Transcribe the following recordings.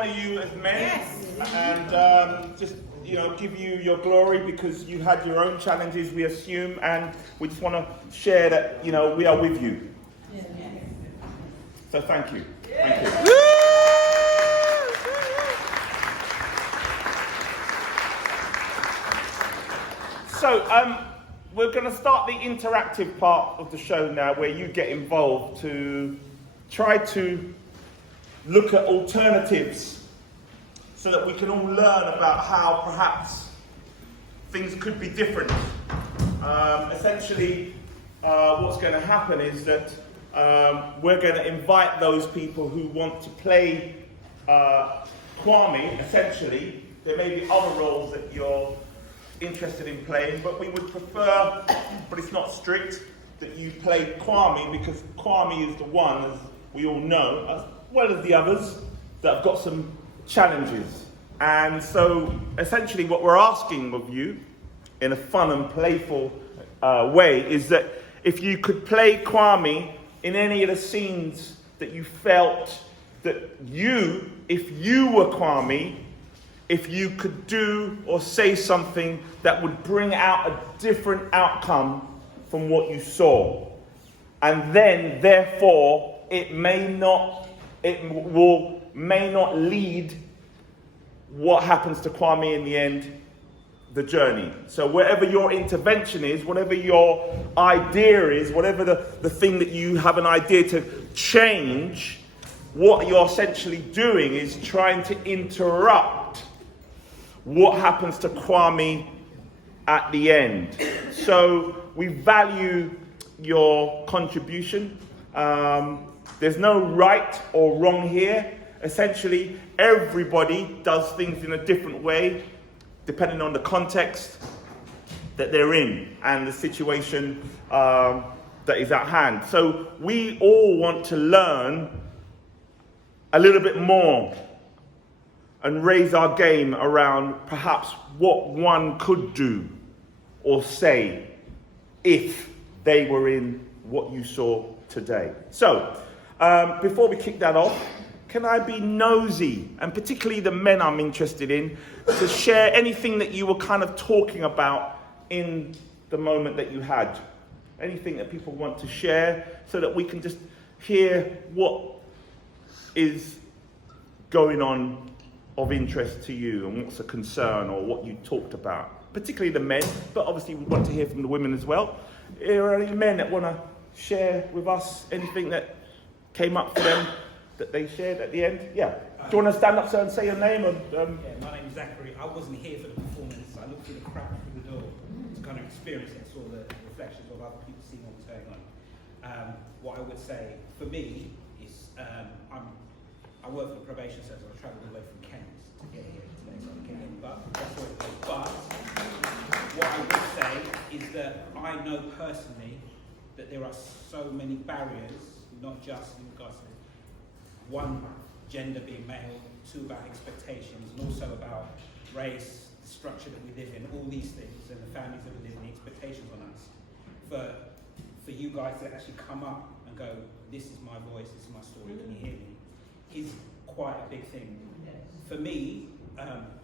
honour you as men, and just give you your glory because you had your own challenges, we assume, and we just want to share that we are with you. So thank you. Thank you. So we're going to start the interactive part of the show now, where you get involved to try to look at alternatives so that we can all learn about how perhaps things could be different. Essentially, what's going to happen is that we're going to invite those people who want to play Kwame, essentially. There may be other roles that you're interested in playing, but we would prefer, but it's not strict, that you play Kwame, because Kwame is the one, as we all know, as well as the others, that have got some challenges. And so essentially what we're asking of you in a fun and playful way is that if you could play Kwame in any of the scenes that you felt that if you were Kwame, if you could do or say something that would bring out a different outcome from what you saw. And then, therefore, it may not lead what happens to Kwame in the end, the journey. So whatever your intervention is, whatever your idea is, whatever the thing that you have an idea to change, what you're essentially doing is trying to interrupt what happens to Kwame at the end. So we value your contribution. There's no right or wrong here. Essentially, everybody does things in a different way, depending on the context that they're in and the situation that is at hand. So we all want to learn a little bit more and raise our game around perhaps what one could do or say if they were in what you saw today. So, before we kick that off, can I be nosy, and particularly the men I'm interested in, to share anything that you were kind of talking about in the moment that you had? Anything that people want to share so that we can just hear what is going on of interest to you and what's a concern or what you talked about, particularly the men, but obviously we want to hear from the women as well. Are there any men that want to share with us anything that came up for them that they shared at the end? Yeah. Do you want to stand up, sir, and say your name? Yeah, my name's Zachary. I wasn't here for the performance. I looked through the crack through the door to kind of experience it, saw the reflections of other people seeing what was going on. What I would say, for me, is I work for the probation centre. I travelled all the way from Kent to get here today, so I came in. But what I would say is that I know personally that there are so many barriers, not just in regards to one, gender being male, two, about expectations, and also about race, the structure that we live in, all these things, and the families that we live in, the expectations on us. For you guys to actually come up and go, this is my voice, this is my story, can you hear me, is quite a big thing. For me,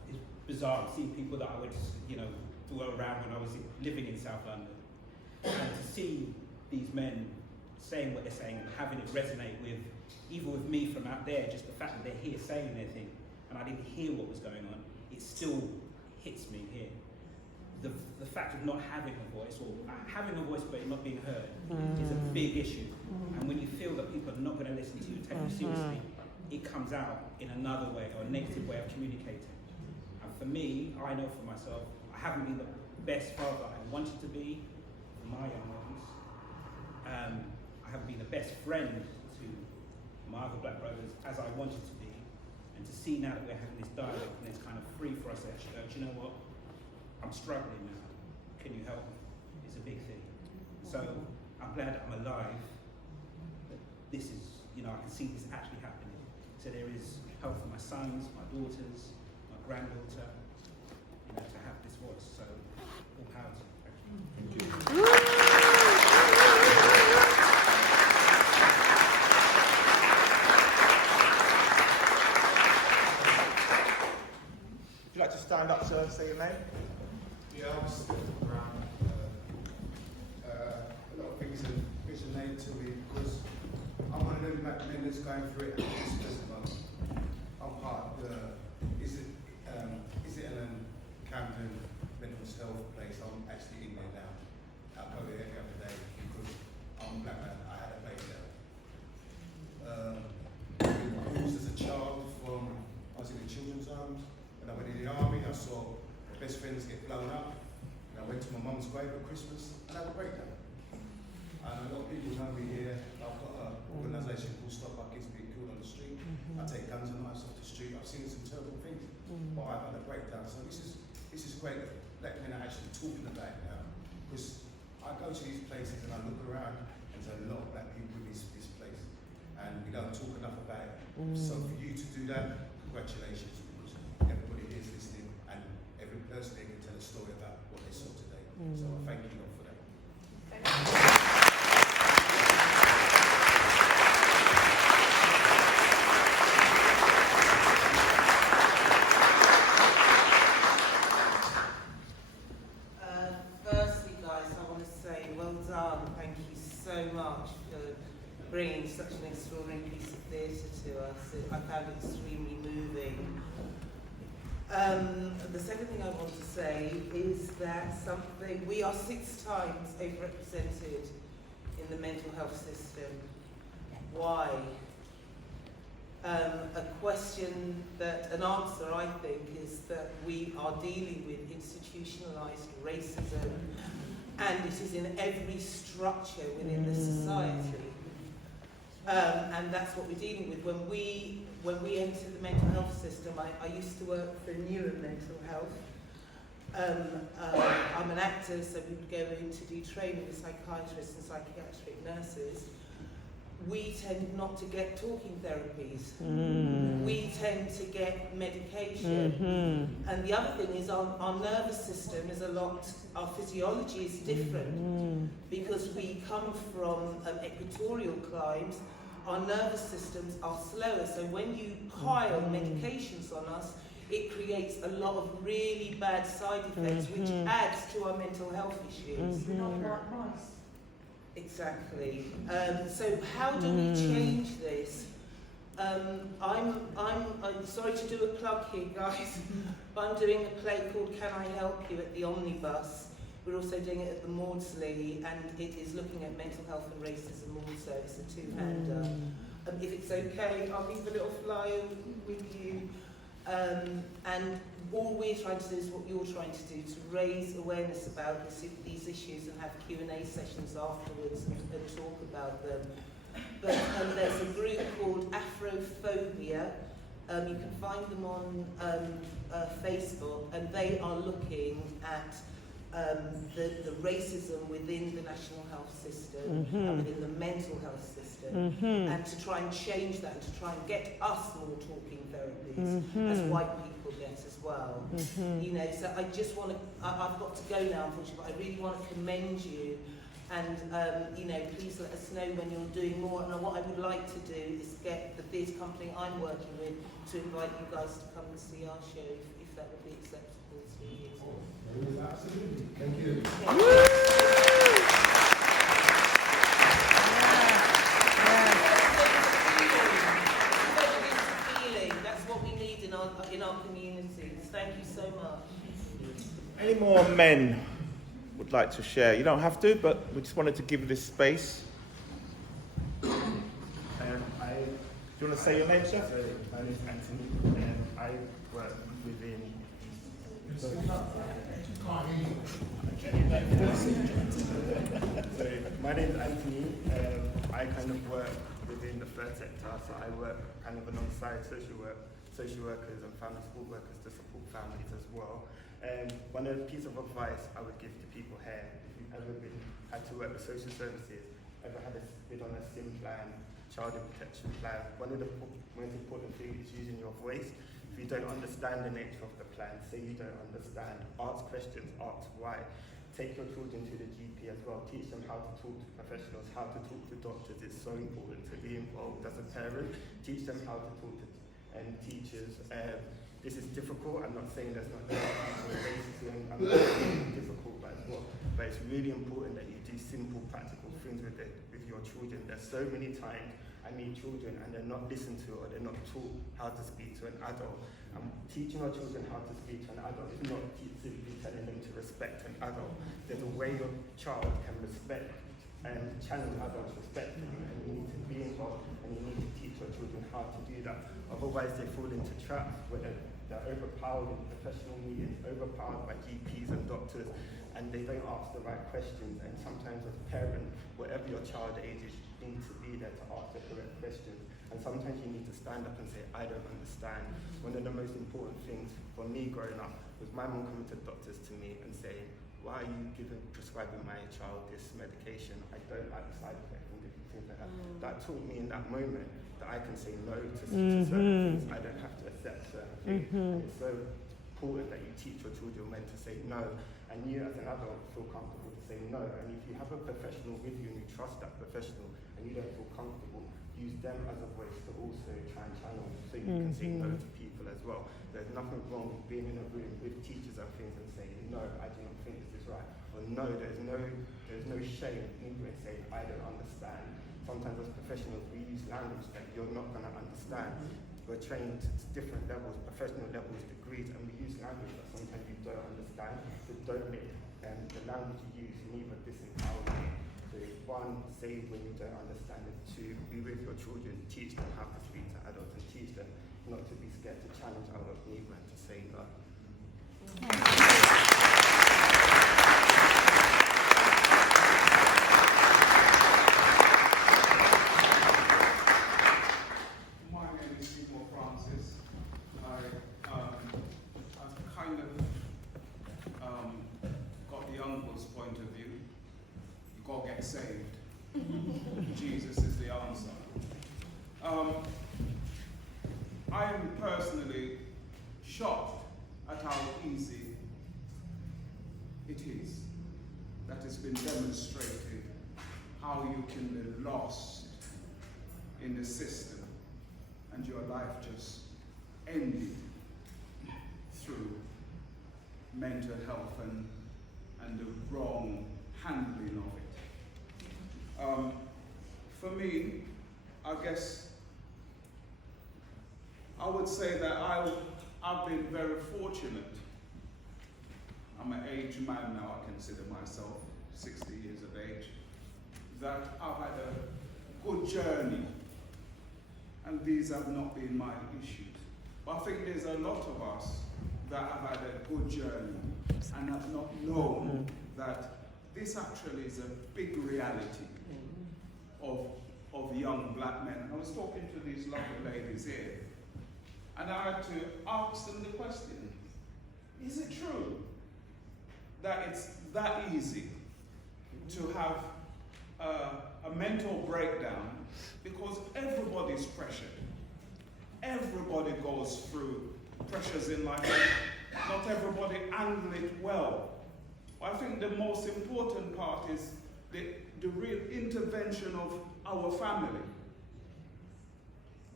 it's bizarre seeing people that I would, do around when I was living in South London, and to see these men saying what they're saying and having it resonate with, even with me from out there, just the fact that they're here saying their thing, and I didn't hear what was going on, it still hits me here. The fact of not having a voice, or having a voice but not being heard, is a big issue. And when you feel that people are not going to listen to you, take you seriously, it comes out in another way, or a negative way of communicating. And for me, I know for myself, I haven't been the best father I wanted to be for my young ones. I haven't been the best friend to my other black brothers as I wanted to be. And to see now that we're having this dialogue and it's kind of free for us to actually go, do you know what? I'm struggling now. Can you help me? It's a big thing. So I'm glad that I'm alive. That this is, I can see this actually happening. So there is help for my sons, my daughters, my granddaughter, to have this voice. So all power to you. Thank you. going through it at this present moment. I'm part of the, is it Ellen Camden mental health place? I'm actually in there now. I go there every other day because I'm a black man. I had a baby there. Abused as a child from, I was in the children's homes. When I went in the army, I saw my best friends get blown up. And I went to my mum's grave at Christmas and had a breakdown. And a lot of people know me here. I've got an organisation called Stop Our Kids Being Killed on the Street. I take guns and knives off the street. I've seen some terrible things, but I've had a breakdown. So this is great that black men are actually talking about it now. Because I go to these places and I look around and there's a lot of black people in this place. And we don't talk enough about it. So for you to do that, congratulations, because everybody here is listening and every person here can tell a story about what they saw today. So I thank you all for that. Thank you. Firstly, guys, I want to say well done. Thank you so much for bringing such an extraordinary piece of theatre to us. I found it extremely moving. The second thing I want to say is that we are 6 times overrepresented in the mental health system. Why? An answer I think is that we are dealing with institutionalised racism, and it is in every structure within the society. And that's what we're dealing with. When we enter the mental health system, I used to work for Newer Mental Health. I'm an actor, so we would go in to do training with psychiatrists and psychiatric nurses. We tend not to get talking therapies. We tend to get medication. And the other thing is our nervous system is our physiology is different because we come from equatorial climes. Our nervous systems are slower. So when you pile medications on us, it creates a lot of really bad side effects, which adds to our mental health issues. We're not white mice. Exactly. So how do we change this? I'm sorry to do a plug here, guys, but I'm doing a play called Can I Help You at the Omnibus. We're also doing it at the Maudsley, and it is looking at mental health and racism also. It's a 2-hander. If it's okay, I'll leave a little flyer with you. And all we're trying to do is what you're trying to do, to raise awareness about these issues and have Q&A sessions afterwards and talk about them. But there's a group called Afrophobia. You can find them on Facebook, and they are looking at the racism within the national health system and within the mental health system, and to try and change that and to try and get us more talking therapies as white people get as well. You know, so I just want to, I've got to go now unfortunately, but I really want to commend you, and you know, please let us know when you're doing more. And what I would like to do is get the theatre company I'm working with to invite you guys to come and see our show, if that would be acceptable to you. Absolutely. Thank you. That's what we need in our communities. Thank you so much. Any more men would like to share? You don't have to, but we just wanted to give this space. Do you want to say your name, sir? My name is Anthony, and I work within. My name is Anthony. I kind of work within the third sector, so I work kind of alongside social workers and family support workers to support families as well. One piece of advice I would give to people here: if you've ever had to work with social services, ever been on a SIM plan, child protection plan, one of the most important things is using your voice. If you don't understand the nature of the plan, say you don't understand, ask questions, ask why. Take your children to the GP as well. Teach them how to talk to professionals, how to talk to doctors. It's so important to be involved as a parent. Teach them how to talk to teachers. This is difficult. I'm not saying that's not racism. I'm not saying it's difficult, but it's really important that you do simple, practical things with your children. There's so many times I meet children and they're not listened to or they're not taught how to speak to an adult. And teaching our children how to speak to an adult is not simply telling them to respect an adult. There's a way your child can respect and challenge adults respectfully, and you need to be involved and you need to teach your children how to do that. Otherwise they fall into traps where they're overpowered in professional meetings, overpowered by GPs and doctors, and they don't ask the right questions. And sometimes as a parent, whatever your child age is, you need to be there to ask the correct questions. And sometimes you need to stand up and say, I don't understand. One of the most important things for me growing up was my mum coming to doctors to me and saying, why are you prescribing my child this medication? I don't like the side effects and different things like that. That taught me in that moment that I can say no to certain things. I don't have to accept certain things. It's so important that you teach your children when to say no, and you as an adult feel comfortable to say no. And if you have a professional with you and you trust that professional and you don't feel comfortable, use them as a voice to also try and channel so you can say no to people as well. There's nothing wrong with being in a room with teachers and things and saying, no, I do not think this is right. Or no, there's no shame in saying, I don't understand. Sometimes as professionals, we use language that you're not going to understand. We're trained to different levels, professional levels, degrees, and we use language that sometimes you don't understand. So don't make the language you use neither disempower you. So one, say when you don't understand it. Two, be with your children, teach them how to speak to adults and teach them not to be scared to challenge adults, neither and to say no. My name is Seymour Francis. I've kind of got the uncle's point of view. You gotta get saved. Jesus is the answer. I am personally shocked at how easy it is that it's been demonstrated how you can be lost in the system and your life just ended through mental health and the wrong handling of it. For me, I guess I would say that I've been very fortunate. I'm an aged man now, I consider myself 60 years of age, that I've had a good journey, and these have not been my issues. But I think there's a lot of us that have had a good journey and have not known that this actually is a big reality of young black men. I was talking to these lovely ladies here, and I had to ask them the question, is it true that it's that easy to have a mental breakdown? Because everybody's pressured. Everybody goes through pressures in life. Not everybody handle it well. I think the most important part is the real intervention of our family,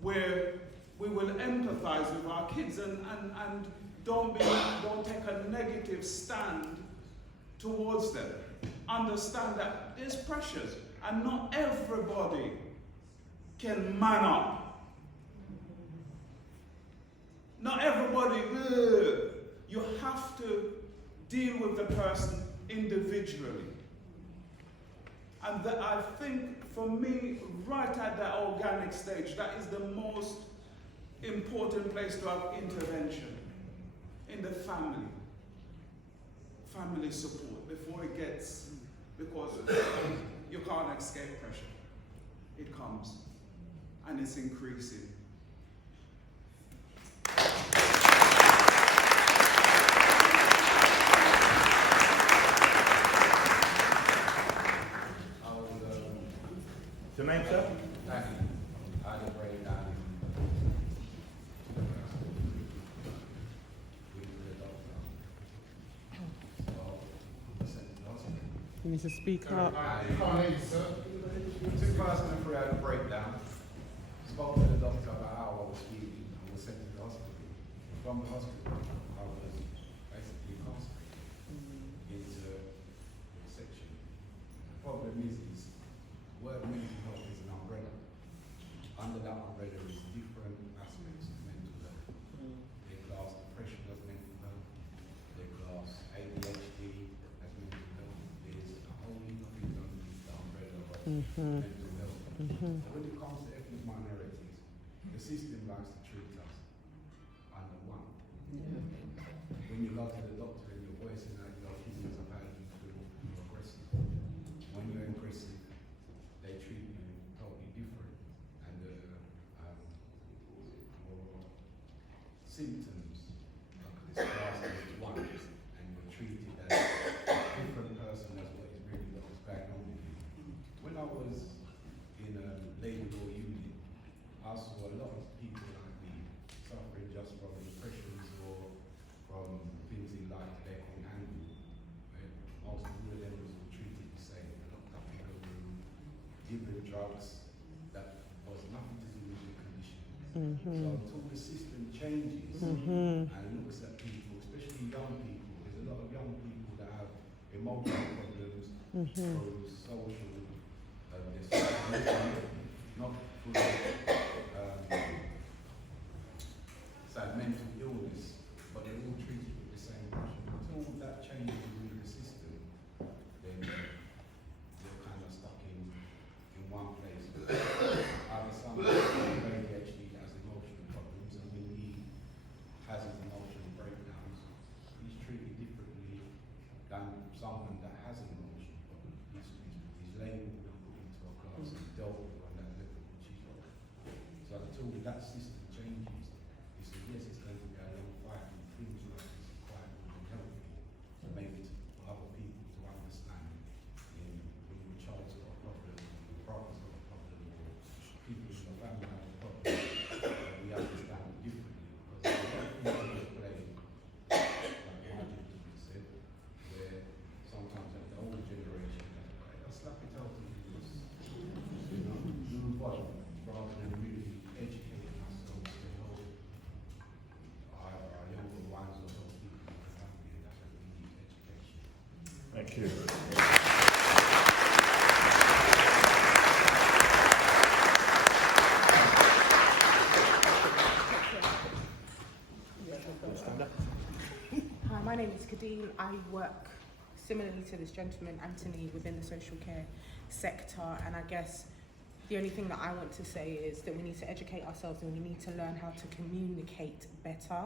where we will empathize with our kids and don't take a negative stand towards them. Understand that there's pressures and not everybody can man up. Not everybody, you have to deal with the person individually. And that, I think, for me, right at that organic stage, that is the most important place to have intervention in the family. Family support before it gets, because you can't escape pressure. It comes, and it's increasing. Your name, sir? You need to speak up. Two thousand and three, I had a breakdown. Spoke to the doctor about how I was feeling and was sent to the hospital. From the hospital, I was basically constipated into section. The problem is the word mental health is an umbrella. mental health. When it comes to ethnic minorities, the system likes to treat us under one. When you go to the doctor and you're voicing out your opinions of how you feel, you're aggressive. When you're aggressive, they treat you totally different. And your symptoms are discussed as one, and you're treated as a different person as what is really what's going on with you. When I was in Labour Law Union, I saw a lot of people like me suffering just from depressions or from things in life they're called anger. Most of them was treated the same, locked up in a room, given drugs that was nothing to do with the condition. So until the system changes and looks at people, especially young people, there's a lot of young people that have emotional problems, from social, not full mental illness, but they're all treated with the same emotion. Until that changes within the system, then you're kind of stuck in one place. Either someone with ADHD has emotional problems, and when he has his emotional breakdowns, he's treated differently than someone that has an emotional problem. He's labelled and put into a class and dealt with on that level, which he's not. So until that system changes, yes, it's going to be a long fight, and things like this is quite helpful to make it for other people to understand. When your child's got a problem, your brother's got a problem, or people in your family have a problem, we understand it differently. Because a lot of things play, like Martin said, where sometimes like the older generation, I slap it out to you, move on, rather than really educating ourselves to help our younger ones or those people in the family that really need education. Thank you. Hi, my name is Kadeen. I work similarly to this gentleman, Anthony, within the social care sector, and I guess the only thing that I want to say is that we need to educate ourselves and we need to learn how to communicate better.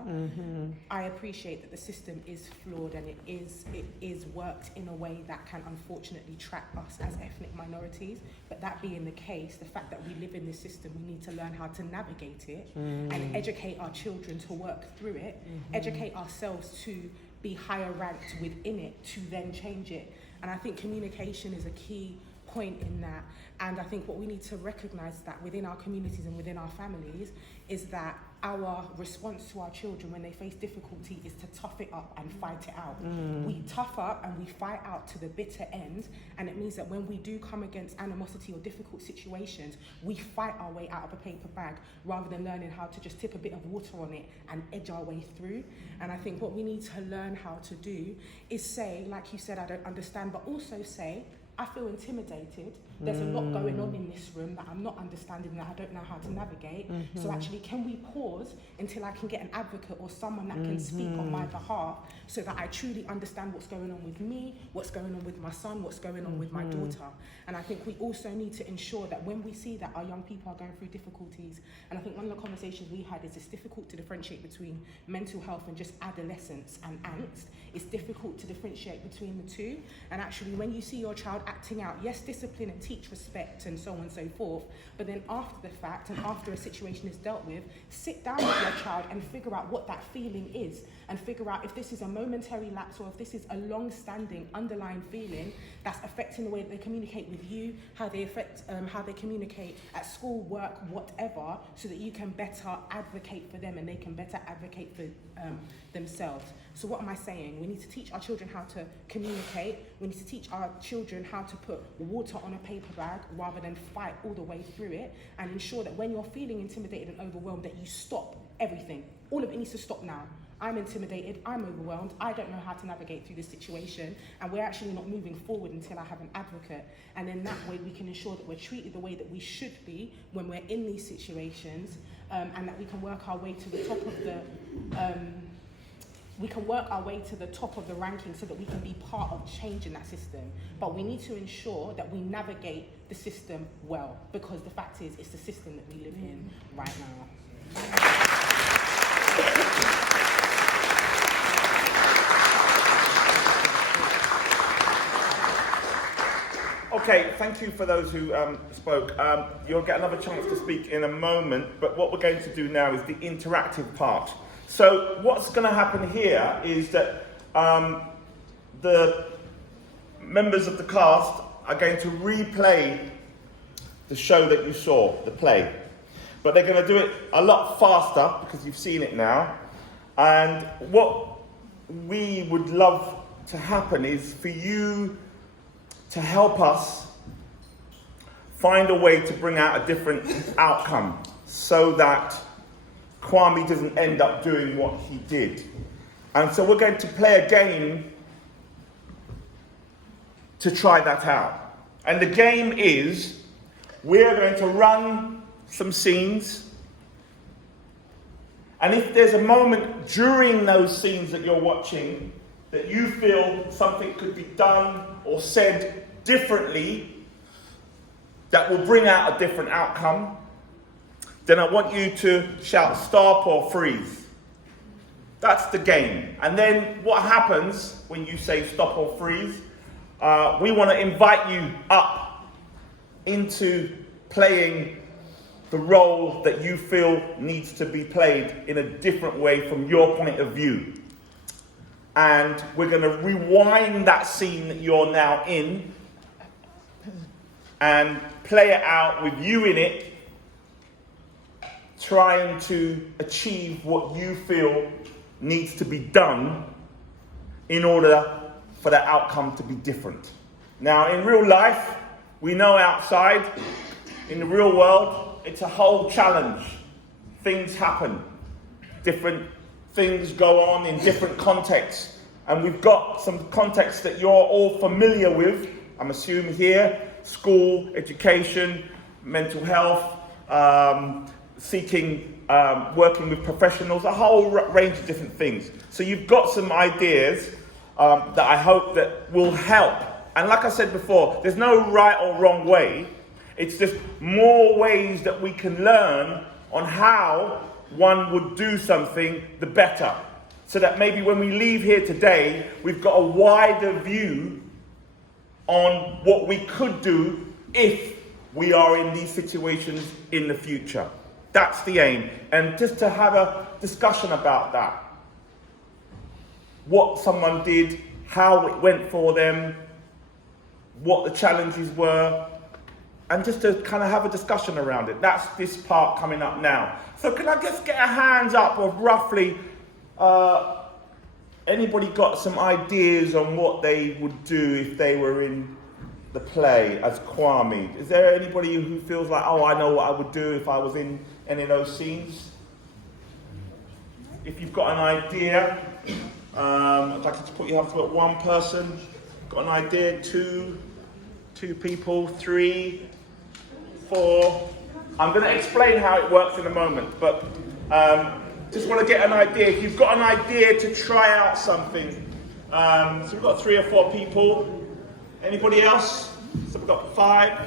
I appreciate that the system is flawed and it is worked in a way that can unfortunately trap us as ethnic minorities. But that being the case, the fact that we live in this system, we need to learn how to navigate it and educate our children to work through it, educate ourselves to be higher ranked within it, to then change it. And I think communication is a key point in that. And I think what we need to recognise that within our communities and within our families is that our response to our children when they face difficulty is to tough it up and fight it out. We tough up and we fight out to the bitter end, and it means that when we do come against animosity or difficult situations, we fight our way out of a paper bag rather than learning how to just tip a bit of water on it and edge our way through. And I think what we need to learn how to do is say, like you said, I don't understand, but also say, I feel intimidated. There's a lot going on in this room that I'm not understanding, that I don't know how to navigate. So actually, can we pause until I can get an advocate or someone that can speak on my behalf so that I truly understand what's going on with me, what's going on with my son, what's going on with my daughter. And I think we also need to ensure that when we see that our young people are going through difficulties, and I think one of the conversations we had is it's difficult to differentiate between mental health and just adolescence and angst. It's difficult to differentiate between the two. And actually, when you see your child acting out, yes, discipline and teach respect and so on and so forth, but then after the fact and after a situation is dealt with, sit down with your child and figure out what that feeling is, and figure out if this is a momentary lapse or if this is a long-standing underlying feeling that's affecting the way that they communicate with you, how they communicate at school, work, whatever, so that you can better advocate for them and they can better advocate for themselves. So what am I saying? We need to teach our children how to communicate. We need to teach our children how to put water on a paper bag rather than fight all the way through it, and ensure that when you're feeling intimidated and overwhelmed, that you stop everything. All of it needs to stop now. I'm intimidated, I'm overwhelmed, I don't know how to navigate through this situation, and we're actually not moving forward until I have an advocate. And then that way we can ensure that we're treated the way that we should be when we're in these situations, and that we can work our way to the top of the we can work our way to the top of the ranking so that we can be part of changing that system. But we need to ensure that we navigate the system well, because the fact is, it's the system that we live in right now. Okay, thank you for those who spoke. You'll get another chance to speak in a moment, but what we're going to do now is the interactive part. So what's going to happen here is that the members of the cast are going to replay the show that you saw, the play. But they're going to do it a lot faster because you've seen it now. And what we would love to happen is for you to help us find a way to bring out a different outcome so that Kwame doesn't end up doing what he did. And so we're going to play a game to try that out. And the game is, we're going to run some scenes, and if there's a moment during those scenes that you're watching that you feel something could be done or said differently that will bring out a different outcome, then I want you to shout stop or freeze. That's the game. And then what happens when you say stop or freeze, we want to invite you up into playing the role that you feel needs to be played in a different way from your point of view. And we're going to rewind that scene that you're now in and play it out with you in it, trying to achieve what you feel needs to be done in order for that outcome to be different. Now, in real life, we know outside, in the real world, it's a whole challenge. Things happen. Different things go on in different contexts. And we've got some contexts that you're all familiar with, I'm assuming here: school, education, mental health, working with professionals, a whole range of different things. So you've got some ideas that I hope that will help. And like I said before, there's no right or wrong way. It's just more ways that we can learn on how one would do something, the better. So that maybe when we leave here today, we've got a wider view on what we could do if we are in these situations in the future. That's the aim. And just to have a discussion about that. What someone did, how it went for them, what the challenges were, and just to kind of have a discussion around it. That's this part coming up now. So can I just get a hands up of roughly, anybody got some ideas on what they would do if they were in the play as Kwame? Is there anybody who feels like, oh, I know what I would do if I was in any of those scenes? If you've got an idea, I'd like you to put your hands up. One person, got an idea? Two people, 3, 4. I'm going to explain how it works in a moment, but just want to get an idea. If you've got an idea to try out something, so we've got 3 or 4 people. Anybody else? So we've got 5.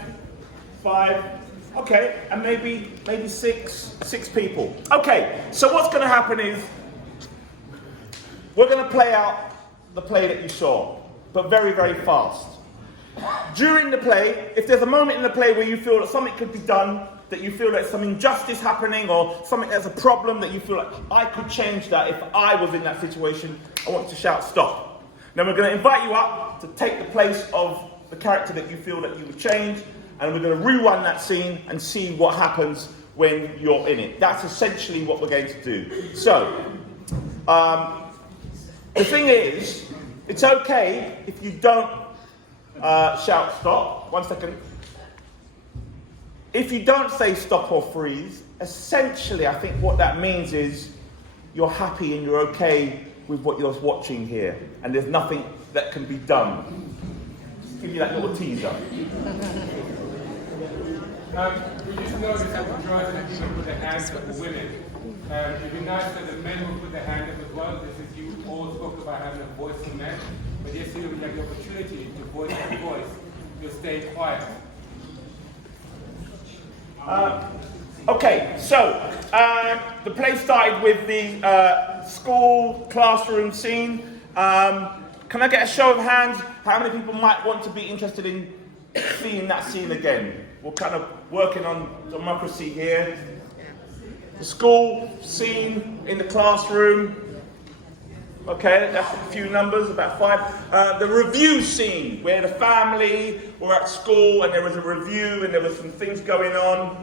Okay, and maybe 6 people. Okay, so what's going to happen is we're going to play out the play that you saw, but very, very fast. During the play, if there's a moment in the play where you feel that something could be done, that you feel there's some injustice happening or something, there's a problem that you feel like, I could change that if I was in that situation, I want you to shout stop. Then we're going to invite you up to take the place of the character that you feel that you would change, and we're going to rerun that scene and see what happens when you're in it. That's essentially what we're going to do. So, the thing is, it's okay if you don't shout stop. 1 second. If you don't say stop or freeze, essentially I think what that means is you're happy and you're okay with what you're watching here, and there's nothing that can be done. Just give you that little teaser. We just noticed that the majority of people put their hands up for women. It'd be nice that the men would put their hand up as well. This is you all spoke about having a voice for men, but yesterday we had the opportunity to voice that voice. You're staying quiet. Okay, so the play started with the school classroom scene. Can I get a show of hands? How many people might want to be interested in seeing that scene again? We're kind of working on democracy here. The school scene in the classroom. Okay, that's a few numbers, about 5. The review scene, where the family were at school and there was a review and there were some things going on.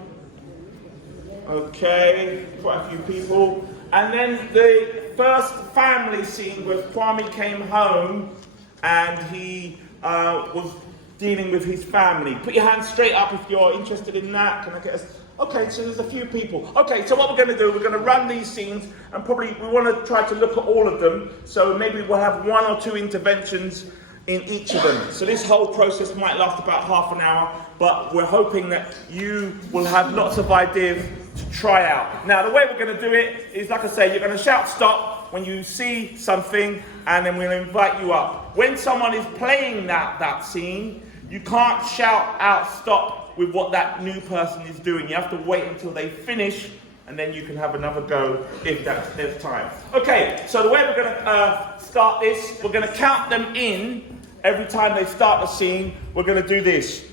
Okay, quite a few people. And then the first family scene where Kwame came home and he was dealing with his family. Put your hands straight up if you're interested in that. Can I get us? Okay, so there's a few people. Okay, so what we're going to do, we're going to run these scenes and probably we want to try to look at all of them. So maybe we'll have 1 or 2 interventions in each of them. So this whole process might last about half an hour, but we're hoping that you will have lots of ideas to try out. Now, the way we're going to do it is, like I say, you're going to shout stop when you see something, and then we'll invite you up. When someone is playing that scene, you can't shout out stop with what that new person is doing. You have to wait until they finish, and then you can have another go if there's time. Okay, so the way we're going to start this, we're going to count them in every time they start the scene. We're going to do this.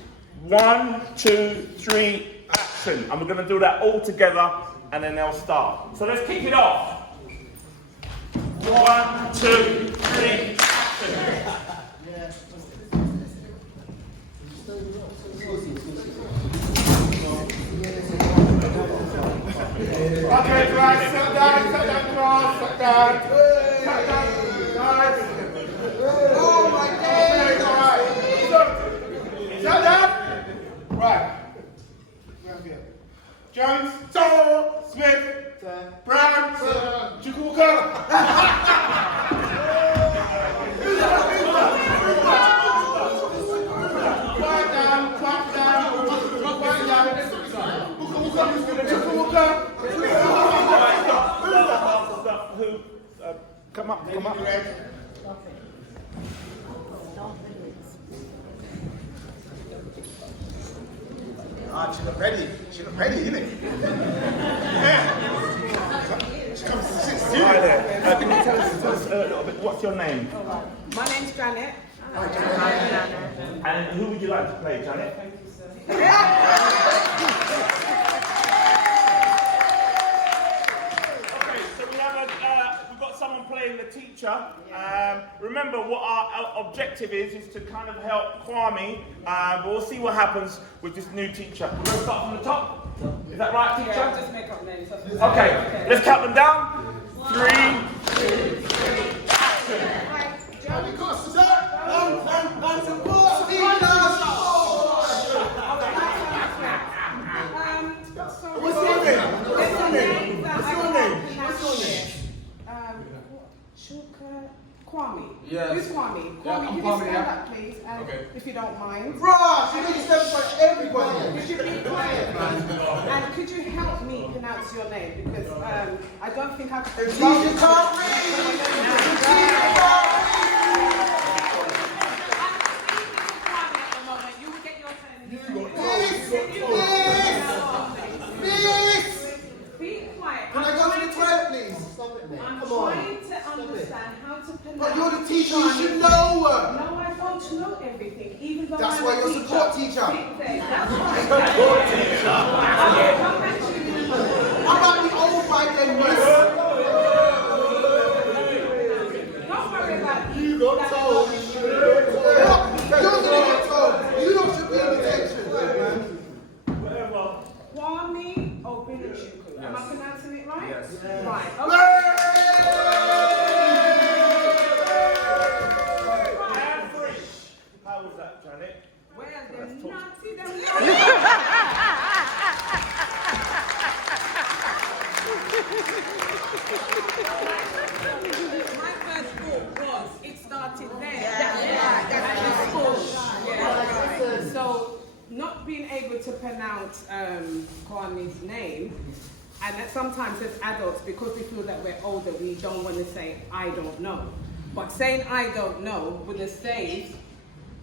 1, 2, 3, action. And we're going to do that all together, and then they'll start. So let's kick it off. 1, 2, 3, action. Okay, guys, sit down, class, sit down. Guys. Oh my God! Shut down. Right. Jones, Solo, Smith, Brown, Chukwuka. Quiet down, quiet down, quiet down. Chukwuka. Stop. Who? Come up. She look ready. Isn't it? Yeah. She comes to the 6th. Hi there. Can you tell us a little bit, what's your name? My name's Janet. And who would you like to play, Janet? Okay, so we've got someone playing the teacher. Remember what our objective is to kind of help Kwame. But we'll see what happens with this new teacher. We're going to start from the top. Is that right, teacher? Yeah, just make up names. Okay, let's count them down. 3, 2, 3, action. Kwame. Yes. Who's Kwame? Yeah, Kwame, I'm can Kwame, you stand yeah. up, please? Okay. If you don't mind. Bruh, she needs to stand for everybody. Could you be quiet, please? And could you help me pronounce your name? Because I don't think I can. If you can't read, Can I go to the toilet, please? Stop it, man. I'm trying to understand how to pronounce. But you're the teacher, you should know. No, I don't know everything, even though That's I'm why a you're a teacher. support teacher. That's right. Support teacher. Okay, come back to you. How about the old fight then, miss? Don't worry about You got told. You're gonna get told. You don't should be in detention, man. Kwame Obinachukwu. Am I pronouncing it right? Yes. Right. Okay. How was that, Janet? Well, they're naughty, My first thought was, it started there. Yeah. So, not being able to pronounce Kwame's name, and that sometimes as adults, because we feel that we're older, we don't want to say, I don't know. But saying I don't know would have saved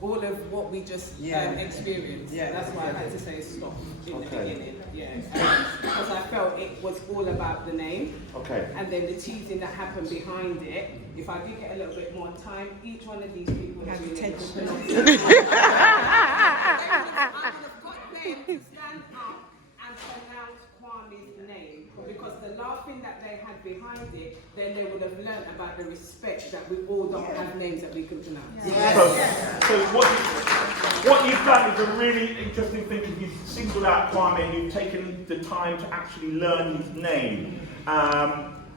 all of what we just experienced. Yeah, That's why I like to say stop in the Okay. beginning. Because I felt it was all about the name. Okay. And then the teasing that happened behind it. If I did get a little bit more time, each one of these people has been able to pronounce it. I would have got them to stand up and pronounce Kwame's name, because the laughing that they had behind it, then they would have learned about the respect that we all don't have names that we can pronounce. So what you've done is a really interesting thing, because you've singled out Kwame and you've taken the time to actually learn his name,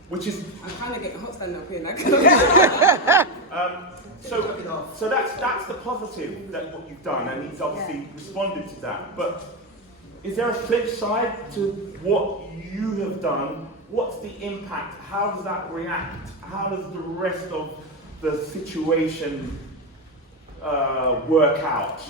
which is... I'm trying to get the hot stand up here. So that's the positive that what you've done, and he's obviously responded to that. But is there a flip side to what you have done? What's the impact? How does that react? How does the rest of the situation work out?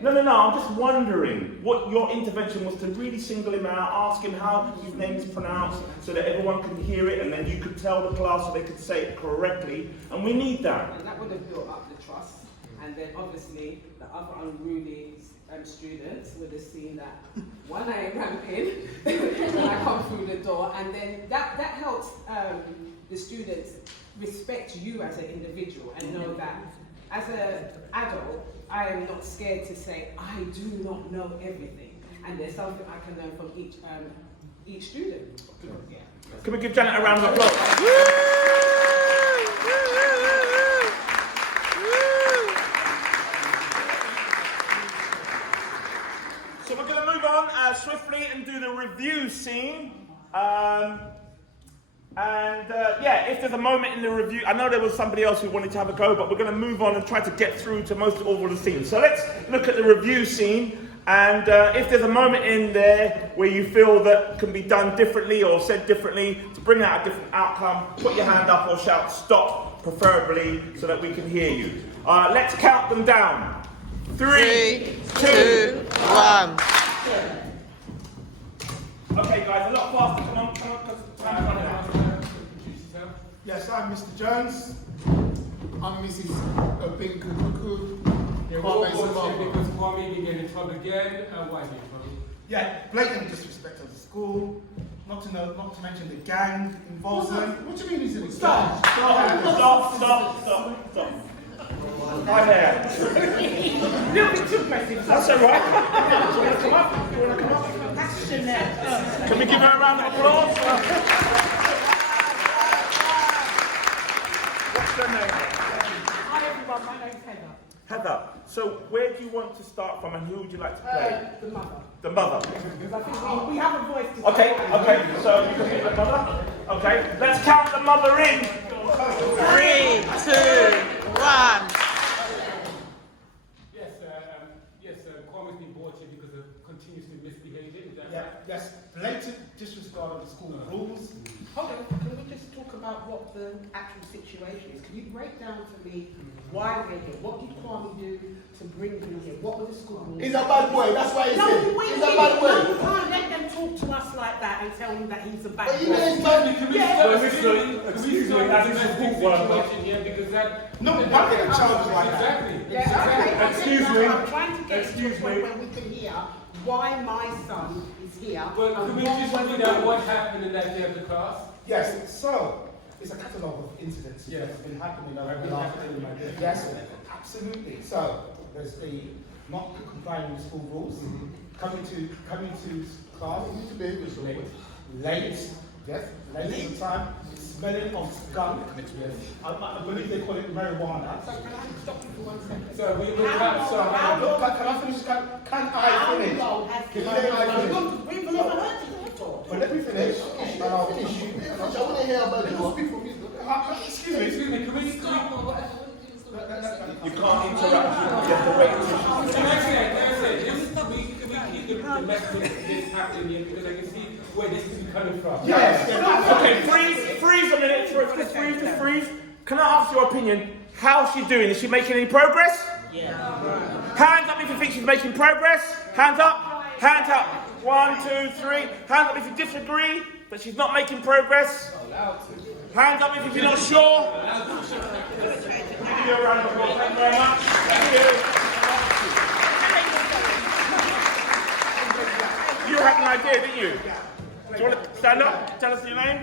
No, I'm just wondering what your intervention was, to really single him out, ask him how his name is pronounced so that everyone can hear it, and then you could tell the class so they could say it correctly, and we need that. And that would have built up the trust, and then obviously the other unruly students would have seen that one eye ramping when I come through the door, and then that helps the students respect you as an individual and know that as an adult, I am not scared to say I do not know everything, and there's something I can learn from each student. Yeah. Can we give Janet a round of applause? So we're going to move on swiftly and do the review scene. If there's a moment in the review, I know there was somebody else who wanted to have a go, but we're going to move on and try to get through to most of all the scenes. So let's look at the review scene, and if there's a moment in there where you feel that can be done differently or said differently to bring out a different outcome, put your hand up or shout stop, preferably, so that we can hear you. Let's count them down. 3, 2, 1. Okay, guys, a lot faster. Come on, because time's running out. Yes, I'm Mr. Jones. I'm Mrs. Obinkukuku. Yeah, we're all here because Kwame began in trouble again. Why is he in trouble? Yeah, blatant disrespect of the school. Not to mention the gang involvement. What do you mean he's in it? Stop. Right there. Little bit too aggressive. That's all right. Can we give her a round of applause? What's your name? Hi everyone, my name's Heather. Heather, so where do you want to start from, and who would you like to play? The mother. The mother. Because I think we have a voice to Okay, so you can be the mother. Okay, let's count the mother in. 3, 2, 1. Kwame's been brought here because of continuously misbehaving. Is that Yeah, right? yes, blatant disregard of the school rules. Hold on, can we just talk about what the actual situation is? Can you break down for me why we're here? What did Kwame do to bring him here? What were the school rules? He's a bad boy, that's why he's No, here. wait, He's a bad boy. no, you can't let them talk to us like that and tell him that he's a bad But boy. you know he's bad. Excuse me, that's a school situation here because that. No, why get a challenge like that? Exactly. Yeah, okay, Excuse me. I'm trying to get to Excuse a point me. where we can hear why my son is here. Well, and can we what just went read out on. what happened in that day of the class? Yes, so it's a catalogue of incidents Yes. that's been happening over I've the been last. happening in my day. Yes, absolutely. So there's the not complying with school rules, coming to class late, yes, late at the time, smelling of skunk. I believe they call it marijuana. So can I stop you for 1 second? So we will have some. Can I finish? Can I finish? How long has Can I finish? We've never heard it before. But let me finish, and I'll finish you. I want to hear about it. Excuse me. Excuse me, can we You can't interrupt. You have to wait. Can I say, can we keep the message of this happening here because I can see where this is coming from. Yes. Okay, freeze a minute. Freeze. Can I ask your opinion? How's she doing? Is she making any progress? Hands up if you think she's making progress. Hands up. Hands up. 1, 2, 3. Hands up if you disagree that she's not making progress. Hands up if you're not sure. Give you a round of applause. Thank you very much. Thank you. You had an idea, didn't you? Do you want to stand up? Tell us your name.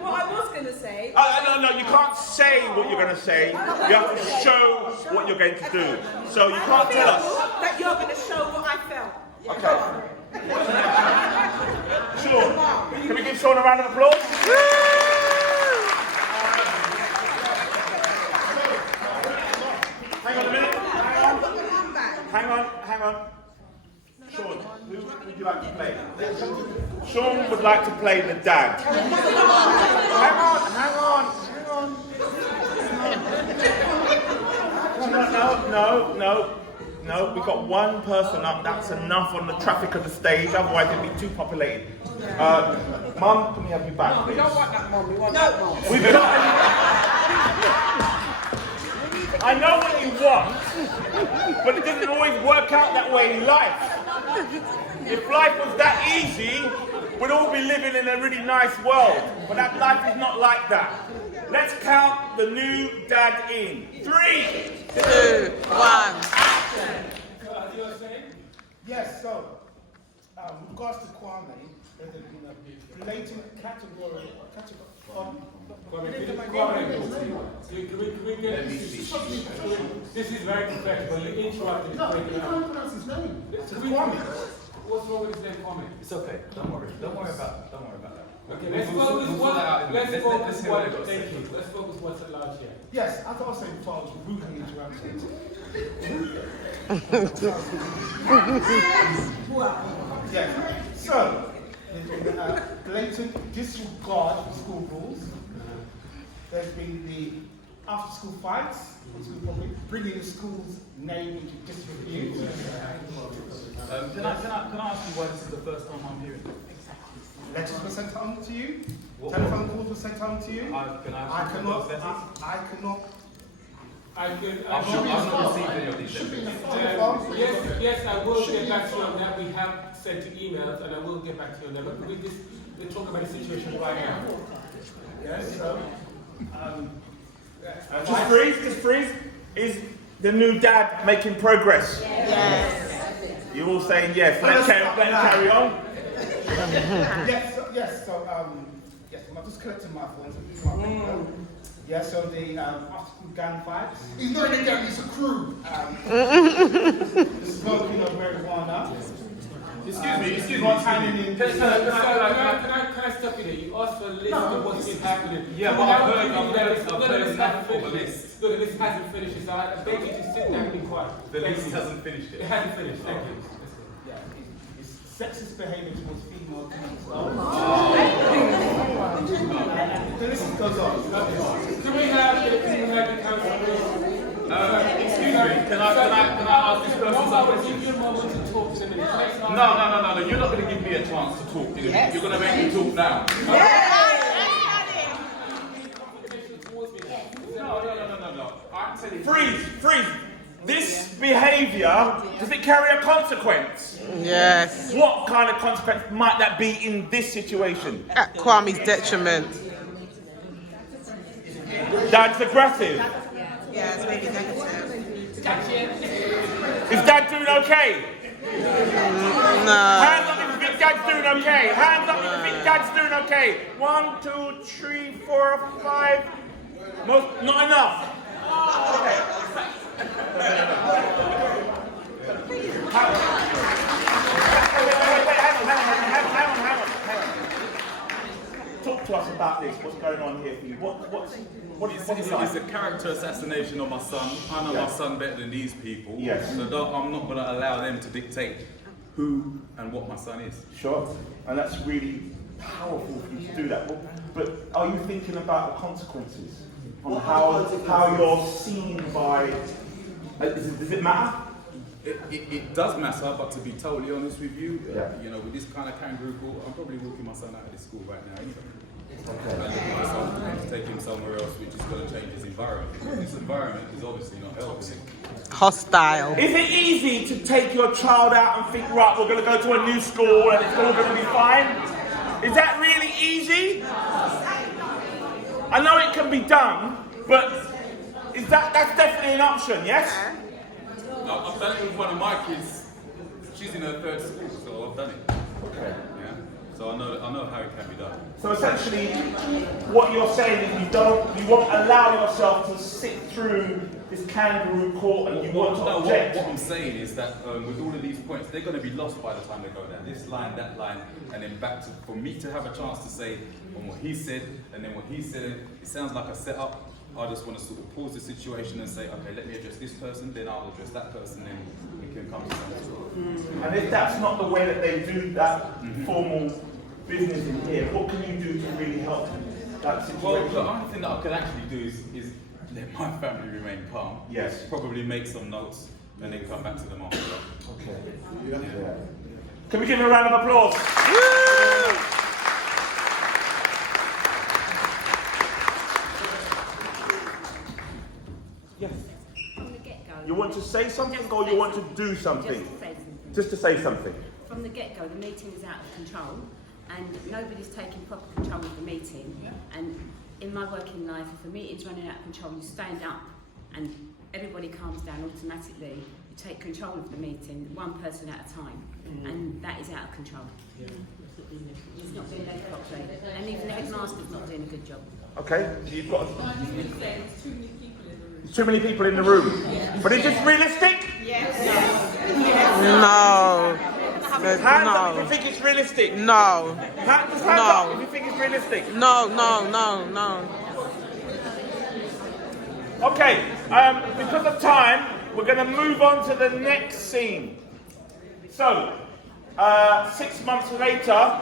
What I was going to say... No, you can't say what you're going to say. You have to show what you're going to do. So you can't tell us. that you're going to show what I felt. Okay. Sean, can we give Sean a round of applause? Hang on a minute. Hang on. Sean, who would you like to play? Sean would like to play the dad. Hang on. No, we've got one person up. That's enough on the traffic of the stage, otherwise it'd be too populated. Mum, can we have you back, please? We don't want that mum, we want that mum. We've got... I know what you want, but it doesn't always work out that way in life. If life was that easy, we'd all be living in a really nice world. But that life is not like that. Let's count the new dad in. 3, 2, 1. Yes, so, with regards to Kwame, there's been a blatant category. This is very professional. You interrupted. No, you can't pronounce his name. It's Kwame. What's wrong with his name, Kwame? It's okay. Don't worry about that. Okay, let's focus what's at large here. Yes, I thought I was saying before I was rudely interrupted. Yeah. So, there's been a blatant disregard for school rules. There's been the after-school fights, which will probably bringing the school's name into disrepute. Can I ask you why this is the first time I'm hearing it? Letters were sent home to you. Telephone calls were sent home to you. I've not received any of these letters. Yes, I will get back to you on that. We have sent you emails, and I will get back to you on that. But we talk about the situation right now. Yes, so, Just freeze. Is the new dad making progress? Yes. You're all saying yes. Let's carry on. Yes, I'm just collecting my phones. Yeah, so the after-school gang fights. He's not a gang, he's a crew. The smoking of marijuana. Excuse me. Can I stop you there? You asked for a list of what's been happening. Yeah, but I've heard enough of a list. No, the list hasn't finished, so I beg you to sit down and be quiet. The list hasn't finished yet. It hasn't finished, thank you. It's sexist behavior towards female teens. The list goes on. Can we have the council, please? Excuse me, can I ask this person I will give you a moment to talk to me. No, you're not going to give me a chance to talk. Yes. You're going to make me talk now. No. I'm telling you. Freeze. This behaviour, does it carry a consequence? Yes. What kind of consequence might that be in this situation? At Kwame's detriment. Dad's aggressive. Yes, maybe negative. Is Dad doing okay? No. Hands up if you think Dad's doing okay. Hands up if you think Dad's doing okay. 1, 2, 3, 4, 5. Not enough. Okay. Hang on. Talk to us about this. What's going on here for you? What is it like? It's a character assassination of my son. I know my son better than these people. Yes. So I'm not going to allow them to dictate who and what my son is. Sure. And that's really powerful for you to do that. But are you thinking about the consequences? On how you're seen by... Does it matter? It does matter, but to be totally honest with you, Yeah. with this kind of kangaroo court, I'm probably walking my son out of this school right now anyway. and looking for something to take him somewhere else, which is going to change his environment. Because this environment is obviously not helping. Hostile. Is it easy to take your child out and think, right, we're going to go to a new school and it's all going to be fine? Is that really easy? I know it can be done, but that's definitely an option, yes? I've done it with one of my kids. She's in her 3rd school, so I've done it. Okay. Yeah. So I know how it can be done. So essentially, what you're saying is you won't allow yourself to sit through this kangaroo court and you want to object. What I'm saying is that with all of these points, they're going to be lost by the time they go down this line, that line, and then back to, for me to have a chance to say on what he said, and then what he said, it sounds like a setup. I just want to sort of pause the situation and say, okay, let me address this person, then I'll address that person, then we can come to some. And if that's not the way that they do that formal business in here, what can you do to really help that situation? Well, the only thing that I could actually do is let my family remain calm. Yes. Probably make some notes and then come back to them after that. Okay. Yeah. Can we give him a round of applause? Yes. From the get-go. You want to say something or you want to do something? Just to say something. Just to say something. From the get-go, the meeting is out of control and nobody's taking proper control of the meeting. And in my working life, if a meeting's running out of control, you stand up and everybody calms down automatically. You take control of the meeting, one person at a time, and that is out of control. It's not being led properly, and even the headmaster's not doing a good job. Okay, you've got. There's too many people in the room. But is this realistic? Yes. No. Hands up if you think it's realistic. No. Hands up if you think it's realistic. No. Okay, because of time, we're going to move on to the next scene. So, 6 months later,